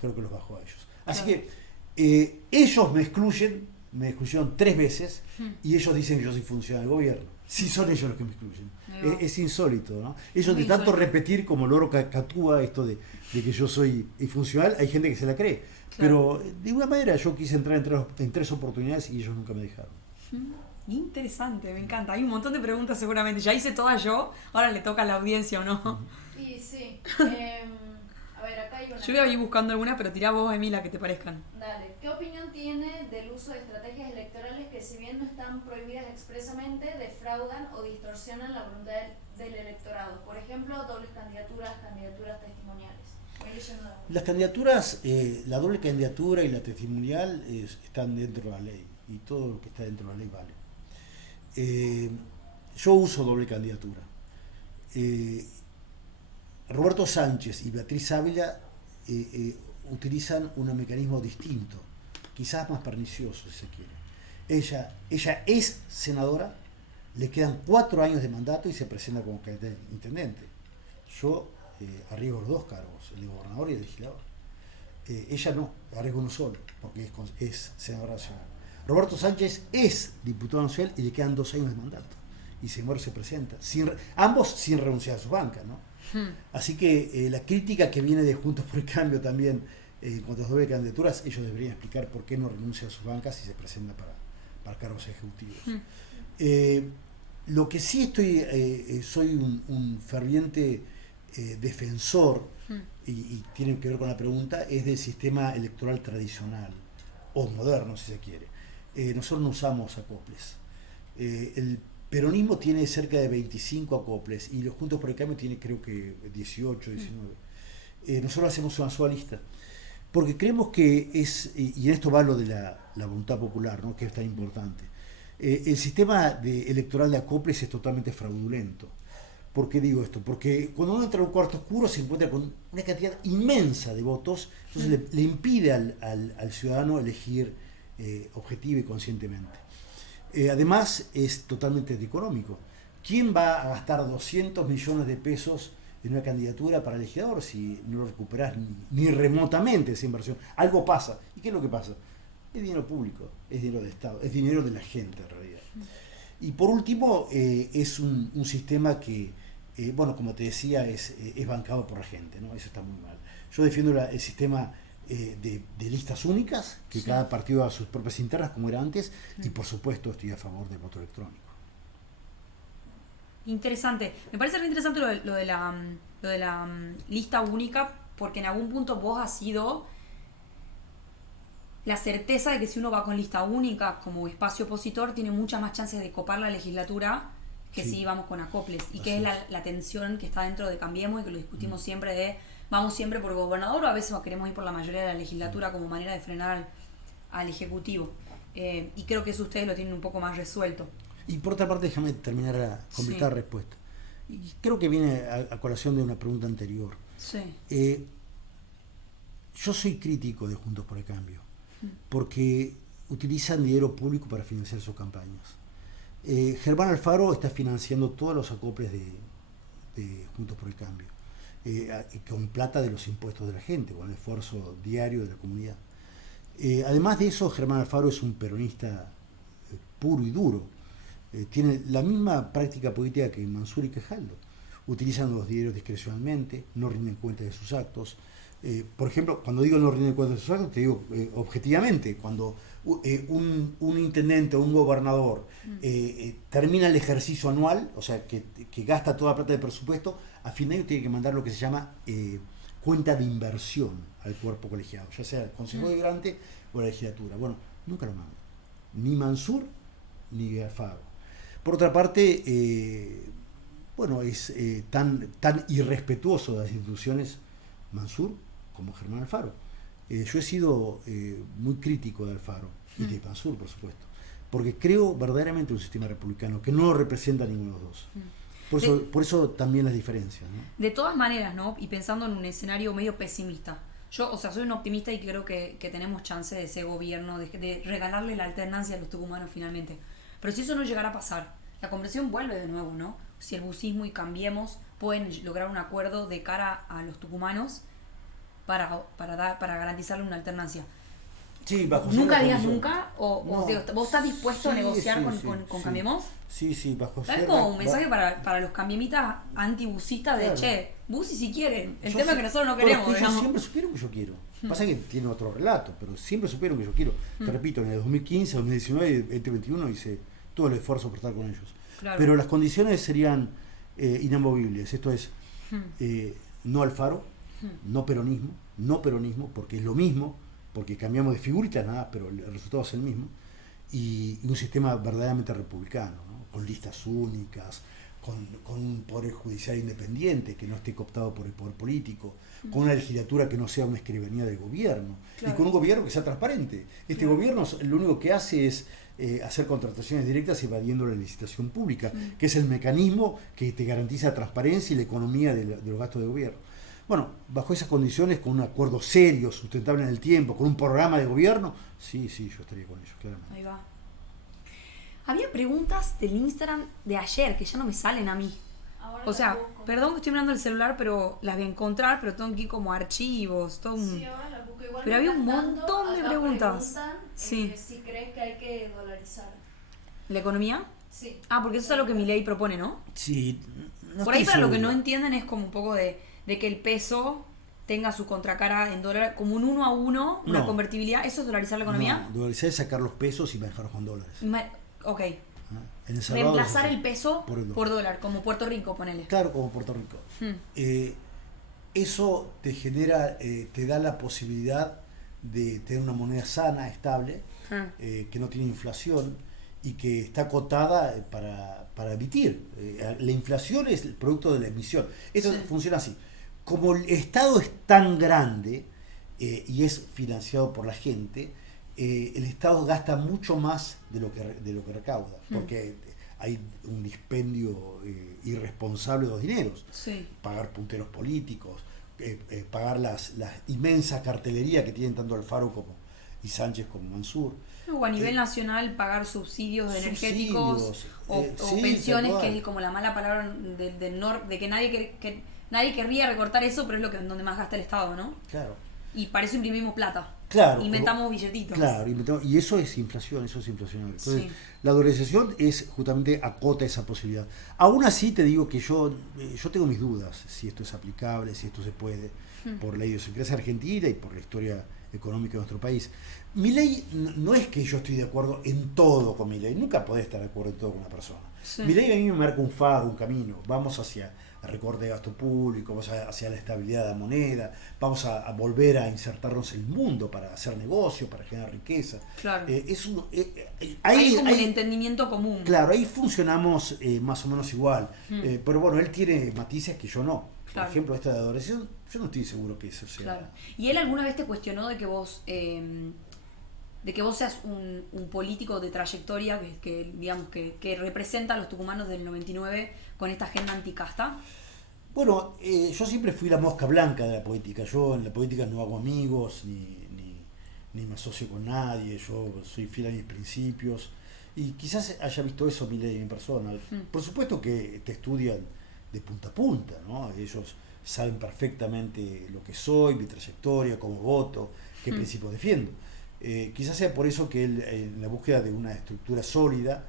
creo que los bajó a ellos. Así que ellos me excluyeron 3 veces, y ellos dicen que yo soy funcionario del gobierno. Sí, son ellos los que me excluyen. Es insólito, ¿no? Ellos de tanto repetir como loro Cacatúa esto de que yo soy funcional, hay gente que se la cree. Claro. Pero de alguna manera yo quise entrar en 3 oportunidades y ellos nunca me dejaron. Interesante, me encanta. Hay un montón de preguntas seguramente. Ya hice todas yo, ahora le toca a la audiencia o no. Y sí. A ver, acá hay una. Yo voy a ir buscando algunas, pero tirá vos, Emilia, que te parezcan. Dale. ¿Qué opinión tiene del uso de estrategias electorales que, si bien no están prohibidas expresamente, defraudan o distorsionan la voluntad del electorado? Por ejemplo, dobles candidaturas, candidaturas testimoniales. Las candidaturas, la doble candidatura y la testimonial están dentro de la ley, y todo lo que está dentro de la ley vale. Yo uso doble candidatura. Roberto Sánchez y Beatriz Ávila utilizan un mecanismo distinto, quizás más pernicioso si se quiere. Ella es senadora, le quedan 4 años de mandato y se presenta como candidata a intendente. Yo arriesgo los 2 cargos, el de gobernador y el de legislador. Ella no, arriesgo uno solo, porque es senadora nacional. Roberto Sánchez es diputado nacional y le quedan 2 años de mandato. Y sin embargo se presenta, ambos sin renunciar a su banca, ¿no? Así que la crítica que viene de Juntos por el Cambio también en cuanto a las dobles candidaturas, ellos deberían explicar por qué no renuncia a sus bancas y se presenta para cargos ejecutivos. Lo que sí soy un ferviente defensor, y tiene que ver con la pregunta, es del sistema electoral tradicional, o moderno si se quiere. Nosotros no usamos acoples. El peronismo tiene cerca de 25 acoples y los Juntos por el Cambio tiene creo que 18, 19. Nosotros hacemos una sola lista porque creemos que y en esto va lo de la voluntad popular, ¿no?, que es tan importante. El sistema electoral de acoples es totalmente fraudulento. ¿Por qué digo esto? Porque cuando uno entra a un cuarto oscuro se encuentra con una cantidad inmensa de votos, entonces le impide al ciudadano elegir objetiva y conscientemente. Además es totalmente antieconómico. ¿Quién va a gastar 200 millones de pesos en una candidatura para legislador si no lo recuperás ni remotamente esa inversión? Algo pasa. ¿Y qué es lo que pasa? Es dinero público, es dinero del Estado, es dinero de la gente en realidad. Y por último, es un sistema que, bueno, como te decía, es bancado por la gente, ¿no? Eso está muy mal. Yo defiendo el sistema de listas únicas, que cada partido haga sus propias internas como era antes, y por supuesto estoy a favor del voto electrónico. Interesante. Me parece re interesante lo de la lista única, porque en algún punto vos has sido la certeza de que si uno va con lista única como espacio opositor tiene muchas más chances de copar la legislatura que si vamos con acoples, y que es la tensión que está dentro de Cambiemos y que lo discutimos siempre de vamos siempre por gobernador o a veces queremos ir por la mayoría de la legislatura como manera de frenar al Ejecutivo. Y creo que eso ustedes lo tienen un poco más resuelto. Y por otra parte, déjame terminar a completar la respuesta. Y creo que viene a colación de una pregunta anterior. Sí. Yo soy crítico de Juntos por el Cambio, porque utilizan dinero público para financiar sus campañas. Germán Alfaro está financiando todos los acoples de Juntos por el Cambio, con plata de los impuestos de la gente, con el esfuerzo diario de la comunidad. Además de eso, Germán Alfaro es un peronista puro y duro. Tiene la misma práctica política que Mansur y Quejaldo. Utilizan los dineros discrecionalmente, no rinden cuenta de sus actos. Por ejemplo, cuando digo no rinden cuenta de sus actos, te digo objetivamente, cuando un intendente o un gobernador termina el ejercicio anual, o sea, que gasta toda la plata del presupuesto, a fin de año tiene que mandar lo que se llama cuenta de inversión al cuerpo colegiado, ya sea el Consejo Deliberante o la legislatura. Bueno, nunca lo mandan, ni Mansur ni Alfaro. Por otra parte, bueno, es tan irrespetuoso de las instituciones Mansur como Germán Alfaro. Yo he sido muy crítico de Alfaro y de Mansur, por supuesto, porque creo verdaderamente un sistema republicano que no lo representa a ninguno de los dos. Por eso también las diferencias, ¿no? De todas maneras, ¿no? Y pensando en un escenario medio pesimista, yo, soy un optimista y creo que tenemos chance de ese gobierno, de regalarle la alternancia a los tucumanos finalmente. Pero si eso no llegara a pasar, la conversión vuelve de nuevo, ¿no? Si el bucismo y Cambiemos pueden lograr un acuerdo de cara a los tucumanos para garantizarle una alternancia. Sí, bajo ¿Nunca digas nunca? ¿O no, vos estás dispuesto a negociar con Cambiemos? Sí, bajo ¿Sabes? Como un mensaje para los cambiemitas antibusistas de claro. Che, busi si quieren. El tema es que nosotros no queremos. Bueno, ellos siempre supieron que yo quiero. Pasa que tiene otro relato, pero siempre supieron que yo quiero. Te repito, en el 2015, 2019 y 2021 hice todo el esfuerzo por estar con ellos. Claro. Pero las condiciones serían inamovibles. Esto es, no Alfaro, no peronismo, porque es lo mismo, porque cambiamos de figuritas nada, pero el resultado es el mismo, y un sistema verdaderamente republicano, ¿no? Con listas únicas, con un poder judicial independiente que no esté cooptado por el poder político, con una legislatura que no sea una escribanía del gobierno, claro. y con un gobierno que sea transparente. Este gobierno lo único que hace es hacer contrataciones directas evadiendo la licitación pública, que es el mecanismo que te garantiza la transparencia y la economía de los gastos de gobierno. Bueno, bajo esas condiciones, con un acuerdo serio, sustentable en el tiempo, con un programa de gobierno, sí, yo estaría con ellos, claramente. Ahí va. Había preguntas del Instagram de ayer que ya no me salen a mí. Ahora O sea, las busco. perdón que estoy mirando el celular, pero las voy a encontrar, pero tengo que ir como archivos, todo un... Sí, ahora las busco. Igual Pero había un mientras tanto, montón de acá preguntas. preguntan, Sí. si crees que hay que dolarizar. ¿La economía? Sí. Ah, porque eso es algo que mi ley propone, ¿no? Sí, no Por ahí estoy para lo que seguro. no entienden es como un poco de que el peso tenga su contracara en dólar, como un 1 a 1, una No. convertibilidad. ¿Eso es dolarizar la economía? No, dolarizar es sacar los pesos y manejarlos con dólares. Ok. ¿Ah? En El Salvador Reemplazar es así. el peso Por el dólar. por dólar, como Puerto Rico, ponele. Claro, como Puerto Rico. Eso te genera, te da la posibilidad de tener una moneda sana, estable, que no tiene inflación y que está acotada para emitir. La inflación es el producto de la emisión. Esto Sí. funciona así. Como el Estado es tan grande y es financiado por la gente, el Estado gasta mucho más de lo que recauda, porque hay un dispendio irresponsable de los dineros. Sí. Pagar punteros políticos, pagar las inmensas cartelerías que tienen tanto Alfaro y Sánchez como Mansur. O a nivel nacional pagar subsidios energéticos Subsidios, o sí, pensiones, tal cual. que es como la mala palabra de que nadie querría recortar eso, pero es lo que donde más gasta el Estado, ¿no? Claro. Y para eso imprimimos plata. Claro. Inventamos billetitos. Claro, y eso es inflación, eso es inflacionario. Entonces, Sí. la dolarización es justamente acota esa posibilidad. Aún así te digo que yo tengo mis dudas si esto es aplicable, si esto se puede, por la idiosincrasia argentina y por la historia económica de nuestro país. Mi ley no es que yo estoy de acuerdo en todo con mi ley, nunca podés estar de acuerdo en todo con una persona. Sí. Mi ley a mí me marca un faro, un camino, vamos hacia el recorte de gasto público, vamos hacia la estabilidad de la moneda, vamos a volver a insertarnos en el mundo para hacer negocio, para generar riqueza. Claro. Hay como un entendimiento común. Claro, ahí funcionamos más o menos igual. Pero bueno, él tiene matices que yo no. Por Claro. ejemplo, esta de adoración, yo no estoy seguro que eso sea. Claro. ¿Y él alguna vez te cuestionó de que vos seas un político de trayectoria digamos que representa a los tucumanos del 99 con esta agenda anticasta? Bueno, yo siempre fui la mosca blanca de la política. Yo en la política no hago amigos, ni me asocio con nadie. Yo soy fiel a mis principios. Y quizás haya visto eso mi ley en persona. Por supuesto que te estudian de punta a punta, ¿no? Ellos saben perfectamente lo que soy, mi trayectoria, cómo voto, qué principios defiendo. Quizás sea por eso que él, en la búsqueda de una estructura sólida,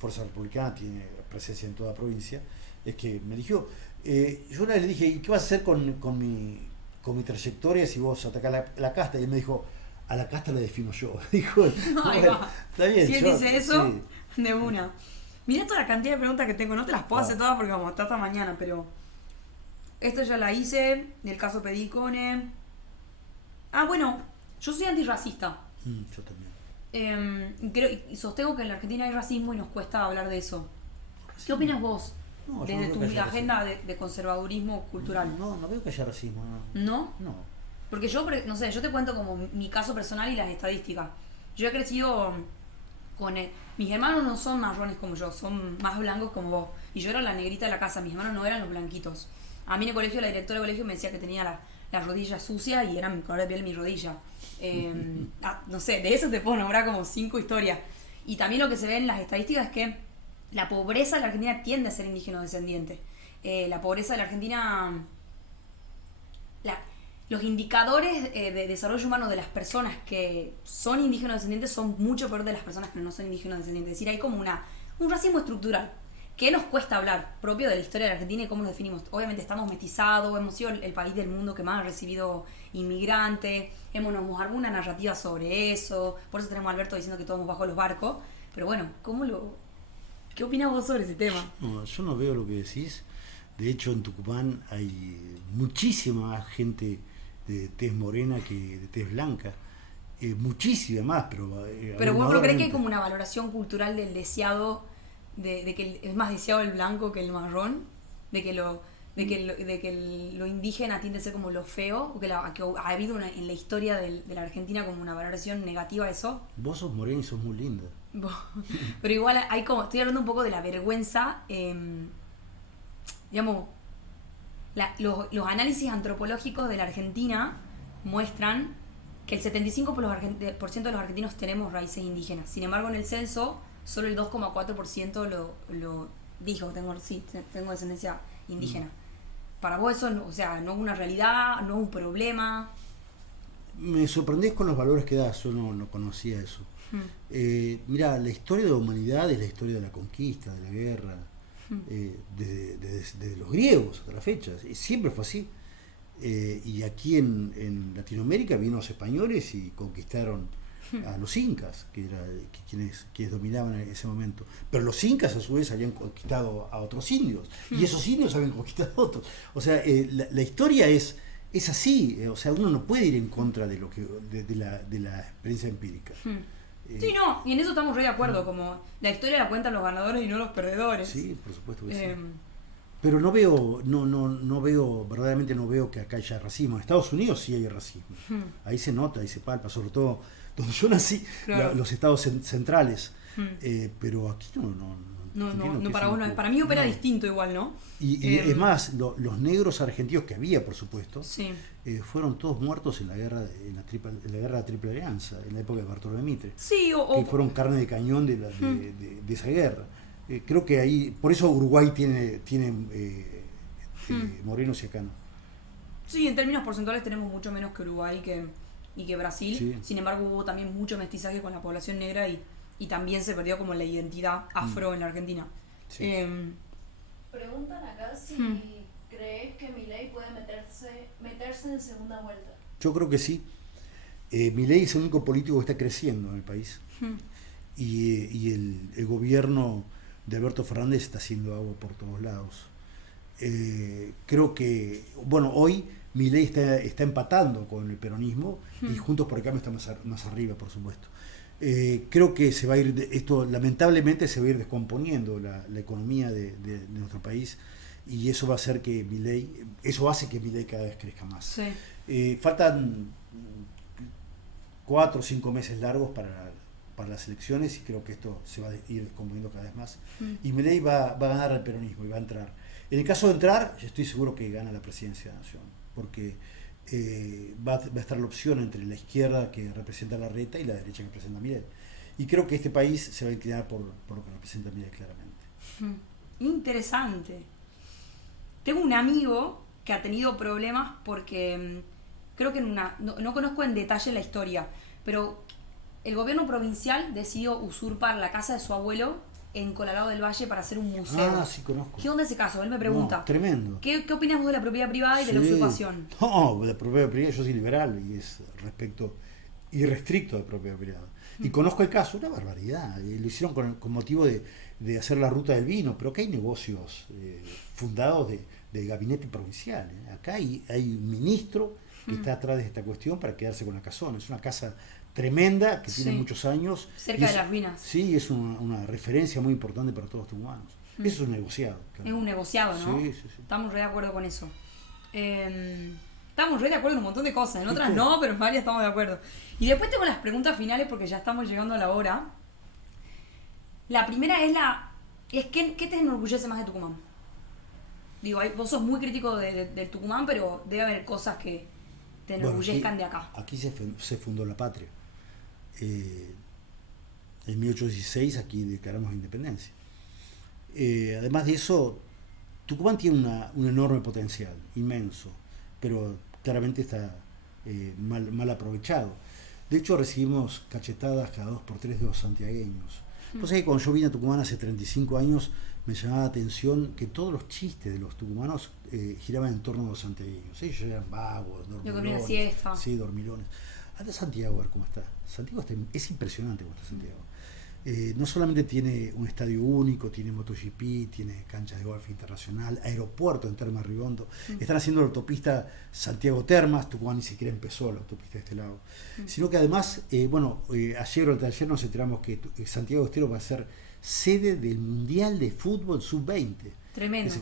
Fuerza Republicana tiene presencia en toda provincia, es que me eligió. Yo una vez le dije, ¿y qué vas a hacer con mi trayectoria si vos atacás la casta? Y él me dijo, a la casta la defino yo. Dijo, Ahí bueno, va. está bien. Si él yo- dice eso, sí. de una. Mirá toda la cantidad de preguntas que tengo, no te las puedo Ah. hacer todas porque vamos a estar hasta mañana, pero esto ya la hice, del caso Pedicone. Ah, bueno, yo soy antirracista. Yo también. Creo, y sostengo que en la Argentina hay racismo y nos cuesta hablar de eso. ¿Qué opinas vos No, yo no desde creo tu que haya agenda de conservadurismo cultural? No veo que haya racismo. ¿No? No. Porque yo, no sé, yo te cuento como mi caso personal y las estadísticas. Yo he crecido con... mis hermanos no son marrones como yo, son más blancos como vos. Y yo era la negrita de la casa, mis hermanos no eran los blanquitos. A mí en el colegio, la directora del colegio me decía que tenía las rodillas sucias y era mi color de piel mi rodilla. No sé, de eso te puedo nombrar como 5 historias. Y también lo que se ve en las estadísticas es que la pobreza de la Argentina tiende a ser indígena descendiente. La pobreza de la Argentina... Los indicadores de desarrollo humano de las personas que son indígenas descendientes son mucho peor de las personas que no son indígenas descendientes. Es decir, hay como un racismo estructural que nos cuesta hablar, propio de la historia de la Argentina y cómo lo definimos. Obviamente estamos mestizados, hemos sido el país del mundo que más ha recibido inmigrantes, nos armado una narrativa sobre eso, por eso tenemos a Alberto diciendo que todos bajo los barcos, pero bueno, ¿cómo lo ¿Qué opinas vos sobre ese tema? No, yo no veo lo que decís. De hecho, en Tucumán hay muchísima más gente de tez morena que de tez blanca. Muchísima más, pero... Pero vos no creés que hay abrumadoramente. como una valoración cultural del deseado, de que es más deseado el blanco que el marrón, de que lo indígena tiende a ser como lo feo, o que ha habido en la historia de la Argentina como una valoración negativa a eso. Vos sos morena y sos muy linda. Pero igual hay como, estoy hablando un poco de la vergüenza, digamos, los análisis antropológicos de la Argentina muestran que el 75% de los argentinos tenemos raíces indígenas. Sin embargo, en el censo, solo el 2,4% lo dijo, tengo descendencia indígena. Para vos eso, o sea, no es una realidad, no es un problema. Me sorprendés con los valores que das, yo no conocía eso. Mirá, la historia de la humanidad es la historia de la conquista, de la guerra, desde los griegos hasta la fecha, y siempre fue así. Y aquí en Latinoamérica vino los españoles y conquistaron a los incas, que eran quienes dominaban en ese momento. Pero los incas a su vez habían conquistado a otros indios, y esos indios habían conquistado a otros. O sea, la historia es así, o sea, uno no puede ir en contra de la experiencia empírica. Sí, no, y en eso estamos re de acuerdo, como la historia la cuentan los ganadores y no los perdedores. Sí, por supuesto que sí. Pero no veo, verdaderamente no veo que acá haya racismo. En Estados Unidos sí hay racismo. Ahí se nota, ahí se palpa, sobre todo donde yo nací, claro. Los estados centrales. Pero aquí No, para vos no es. Para mí opera distinto igual, ¿no? Y es más, los negros argentinos que había, por supuesto, Sí. Fueron todos muertos en la guerra de la Triple Alianza, en la época de Bartolomé Mitre. Sí, que fueron carne de cañón de esa guerra. Creo que ahí, por eso Uruguay tiene morenos y acá no. Sí, en términos porcentuales tenemos mucho menos que Uruguay y que Brasil. Sí. Sin embargo, hubo también mucho mestizaje con la población negra y también se perdió como la identidad afro en la Argentina. Sí. Preguntan acá si crees que Milei puede meterse en segunda vuelta. Yo creo que sí. Milei es el único político que está creciendo en el país. Y el gobierno de Alberto Fernández está haciendo agua por todos lados. Creo que, bueno, hoy Milei está empatando con el peronismo y Juntos por el Cambio está más arriba, por supuesto. Creo que se va a ir, esto lamentablemente se va a ir descomponiendo la economía de nuestro país, y eso va a hacer que eso hace que Milei cada vez crezca más. Sí. Faltan 4 o 5 meses largos para las elecciones, y creo que esto se va a ir descomponiendo cada vez más. Y Milei va a ganar al peronismo y va a entrar. En el caso de entrar, yo estoy seguro que gana la presidencia de la Nación, porque va a estar la opción entre la izquierda que representa a Larreta y la derecha que representa a Milei. Y creo que este país se va a inclinar por lo que representa a Milei claramente. Interesante. Tengo un amigo que ha tenido problemas porque creo que no conozco en detalle la historia, pero el gobierno provincial decidió usurpar la casa de su abuelo en Colorado del Valle para hacer un museo. Ah, sí, conozco. ¿Qué onda ese caso? Él me pregunta. No, tremendo. ¿Qué opinas vos de la propiedad privada y de la usurpación? No, de la propiedad privada yo soy liberal y es respecto irrestricto de propiedad privada. Y conozco el caso, una barbaridad. Lo hicieron con motivo de hacer la ruta del vino, pero acá hay negocios fundados de gabinete provincial. Acá hay un ministro que está atrás de esta cuestión para quedarse con la casona. Es una casa tremenda que tiene muchos años. Cerca de las ruinas. Sí, es una referencia muy importante para todos los tucumanos. Eso es un negociado. Claro. Es un negociado, ¿no? Sí. Estamos re de acuerdo con eso. Estamos re de acuerdo en un montón de cosas. En otras no, pero en varias estamos de acuerdo. Y después tengo las preguntas finales porque ya estamos llegando a la hora. La primera es ¿qué te enorgullece más de Tucumán? Digo, vos sos muy crítico del Tucumán, pero debe haber cosas que te enorgullezcan de acá. Aquí se fundó la patria. En 1816 aquí declaramos independencia. Además de eso, Tucumán tiene un enorme potencial, inmenso, pero claramente está mal aprovechado. De hecho, recibimos cachetadas cada 2 por 3 de los santiagueños. Pues que cuando yo vine a Tucumán hace 35 años, me llamaba la atención que todos los chistes de los tucumanos giraban en torno a los santiagueños. Ellos eran vagos, dormilones. Siesta. Sí, dormilones. Anda a Santiago a ver cómo está. Santiago es impresionante cómo está Santiago. no solamente tiene un estadio único, tiene MotoGP, tiene canchas de golf internacional, aeropuerto en Termas Riondo, están haciendo la autopista Santiago-Termas, Tucumán ni siquiera empezó la autopista de este lado, sino que además, ayer o ayer nos enteramos que Santiago Estero va a ser sede del Mundial de Fútbol Sub-20. Tremendo.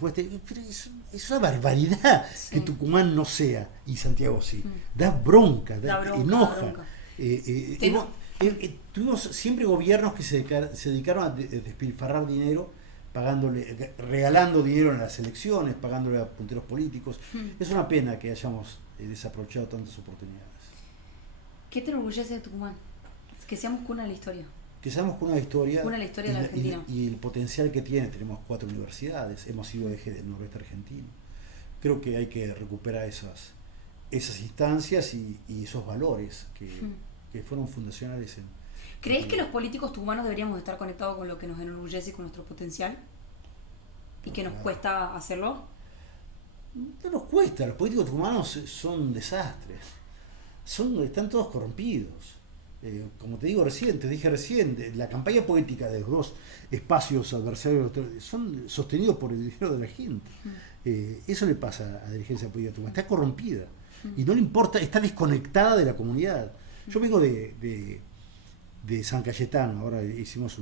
Es una barbaridad que Tucumán no sea y Santiago sí. Da bronca, enoja. Tuvimos siempre gobiernos que se dedicaron a despilfarrar dinero, regalando dinero en las elecciones, pagándole a punteros políticos. Es una pena que hayamos desaprovechado tantas oportunidades. ¿Qué te enorgullece de Tucumán? Que seamos cuna de la historia. Que seamos cuna de la historia, de la Argentina. Y el potencial que tiene. Tenemos 4 universidades, hemos sido eje del noroeste argentino. Creo que hay que recuperar esas instancias y esos valores que fueron fundacionales. ¿Crees que los políticos tucumanos deberíamos estar conectados con lo que nos enorgullece y con nuestro potencial? ¿Y que nos cuesta hacerlo? No nos cuesta, los políticos tucumanos son desastres. Están todos corrompidos. Como te dije recién, la campaña política de los dos espacios adversarios son sostenidos por el dinero de la gente. Eso le pasa a la dirigencia política tucumana, está corrompida y no le importa, está desconectada de la comunidad. Yo vengo de San Cayetano, ahora hicimos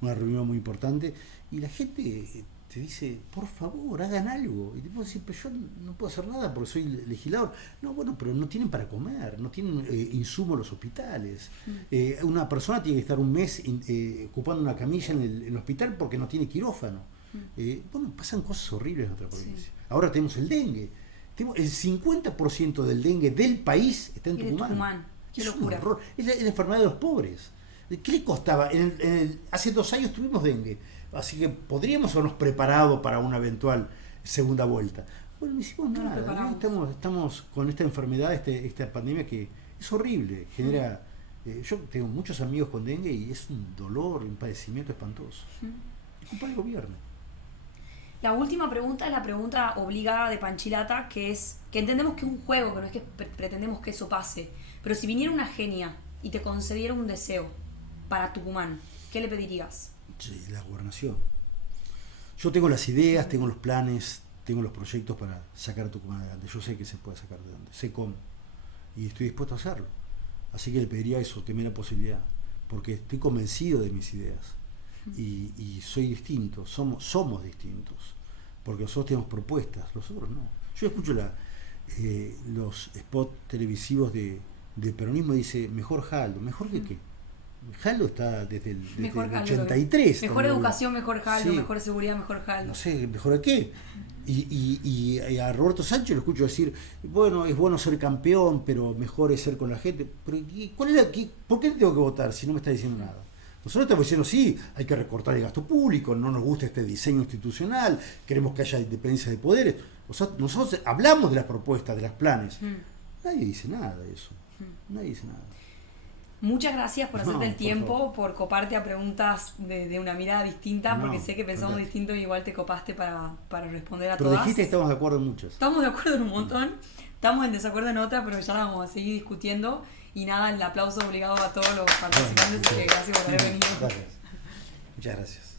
una reunión muy importante y la gente te dice, por favor, hagan algo. Y te puedo decir, pero yo no puedo hacer nada porque soy legislador. No, bueno, pero no tienen para comer, no tienen insumos los hospitales. Una persona tiene que estar un mes ocupando una camilla en el hospital porque no tiene quirófano. Pasan cosas horribles en nuestra provincia. Sí. Ahora tenemos el dengue. El 50% del dengue del país está en Tucumán. Qué es locura. Un horror. Es la enfermedad de los pobres. ¿Qué le costaba? Hace 2 años tuvimos dengue. Así que podríamos habernos preparado para una eventual segunda vuelta. Bueno, no hicimos nada. Estamos con esta enfermedad, esta pandemia que es horrible. Genera. Yo tengo muchos amigos con dengue y es un dolor, un padecimiento espantoso. Es culpa del gobierno. La última pregunta es la pregunta obligada de Panchilata, que es que entendemos que es un juego, que no es que pretendemos que eso pase. Pero si viniera una genia y te concediera un deseo para Tucumán, ¿qué le pedirías? Sí, la gobernación. Yo tengo las ideas, tengo los planes, tengo los proyectos para sacar a Tucumán adelante. Yo sé que se puede sacar adelante, sé cómo. Y estoy dispuesto a hacerlo. Así que le pediría eso, que me dé la posibilidad. Porque estoy convencido de mis ideas. Y soy distinto, somos distintos. Porque nosotros tenemos propuestas, los otros no. Yo escucho los spots televisivos de peronismo y dice, mejor Jaldo. ¿Mejor que qué? Jaldo está desde el 83. Mejor educación, mejor Jaldo, sí. Mejor seguridad, mejor Jaldo. No sé, ¿mejor a qué? Y a Roberto Sánchez lo escucho decir, bueno, es bueno ser campeón, pero mejor es ser con la gente. Pero ¿por qué tengo que votar si no me está diciendo nada? Nosotros estamos diciendo, sí, hay que recortar el gasto público, no nos gusta este diseño institucional, queremos que haya independencia de poderes. Nosotros hablamos de las propuestas, de los planes. Nadie dice nada de eso. Nadie dice nada. Muchas gracias por hacerte el tiempo, por coparte a preguntas de una mirada distinta, porque sé que pensamos distinto y igual te copaste para responder a todas. Pero dijiste que estamos de acuerdo en muchas. Estamos de acuerdo en un montón, estamos en desacuerdo en otras, pero ya vamos a seguir discutiendo. Y nada, el aplauso obligado a todos los participantes. Gracias por haber venido. Gracias. Muchas gracias.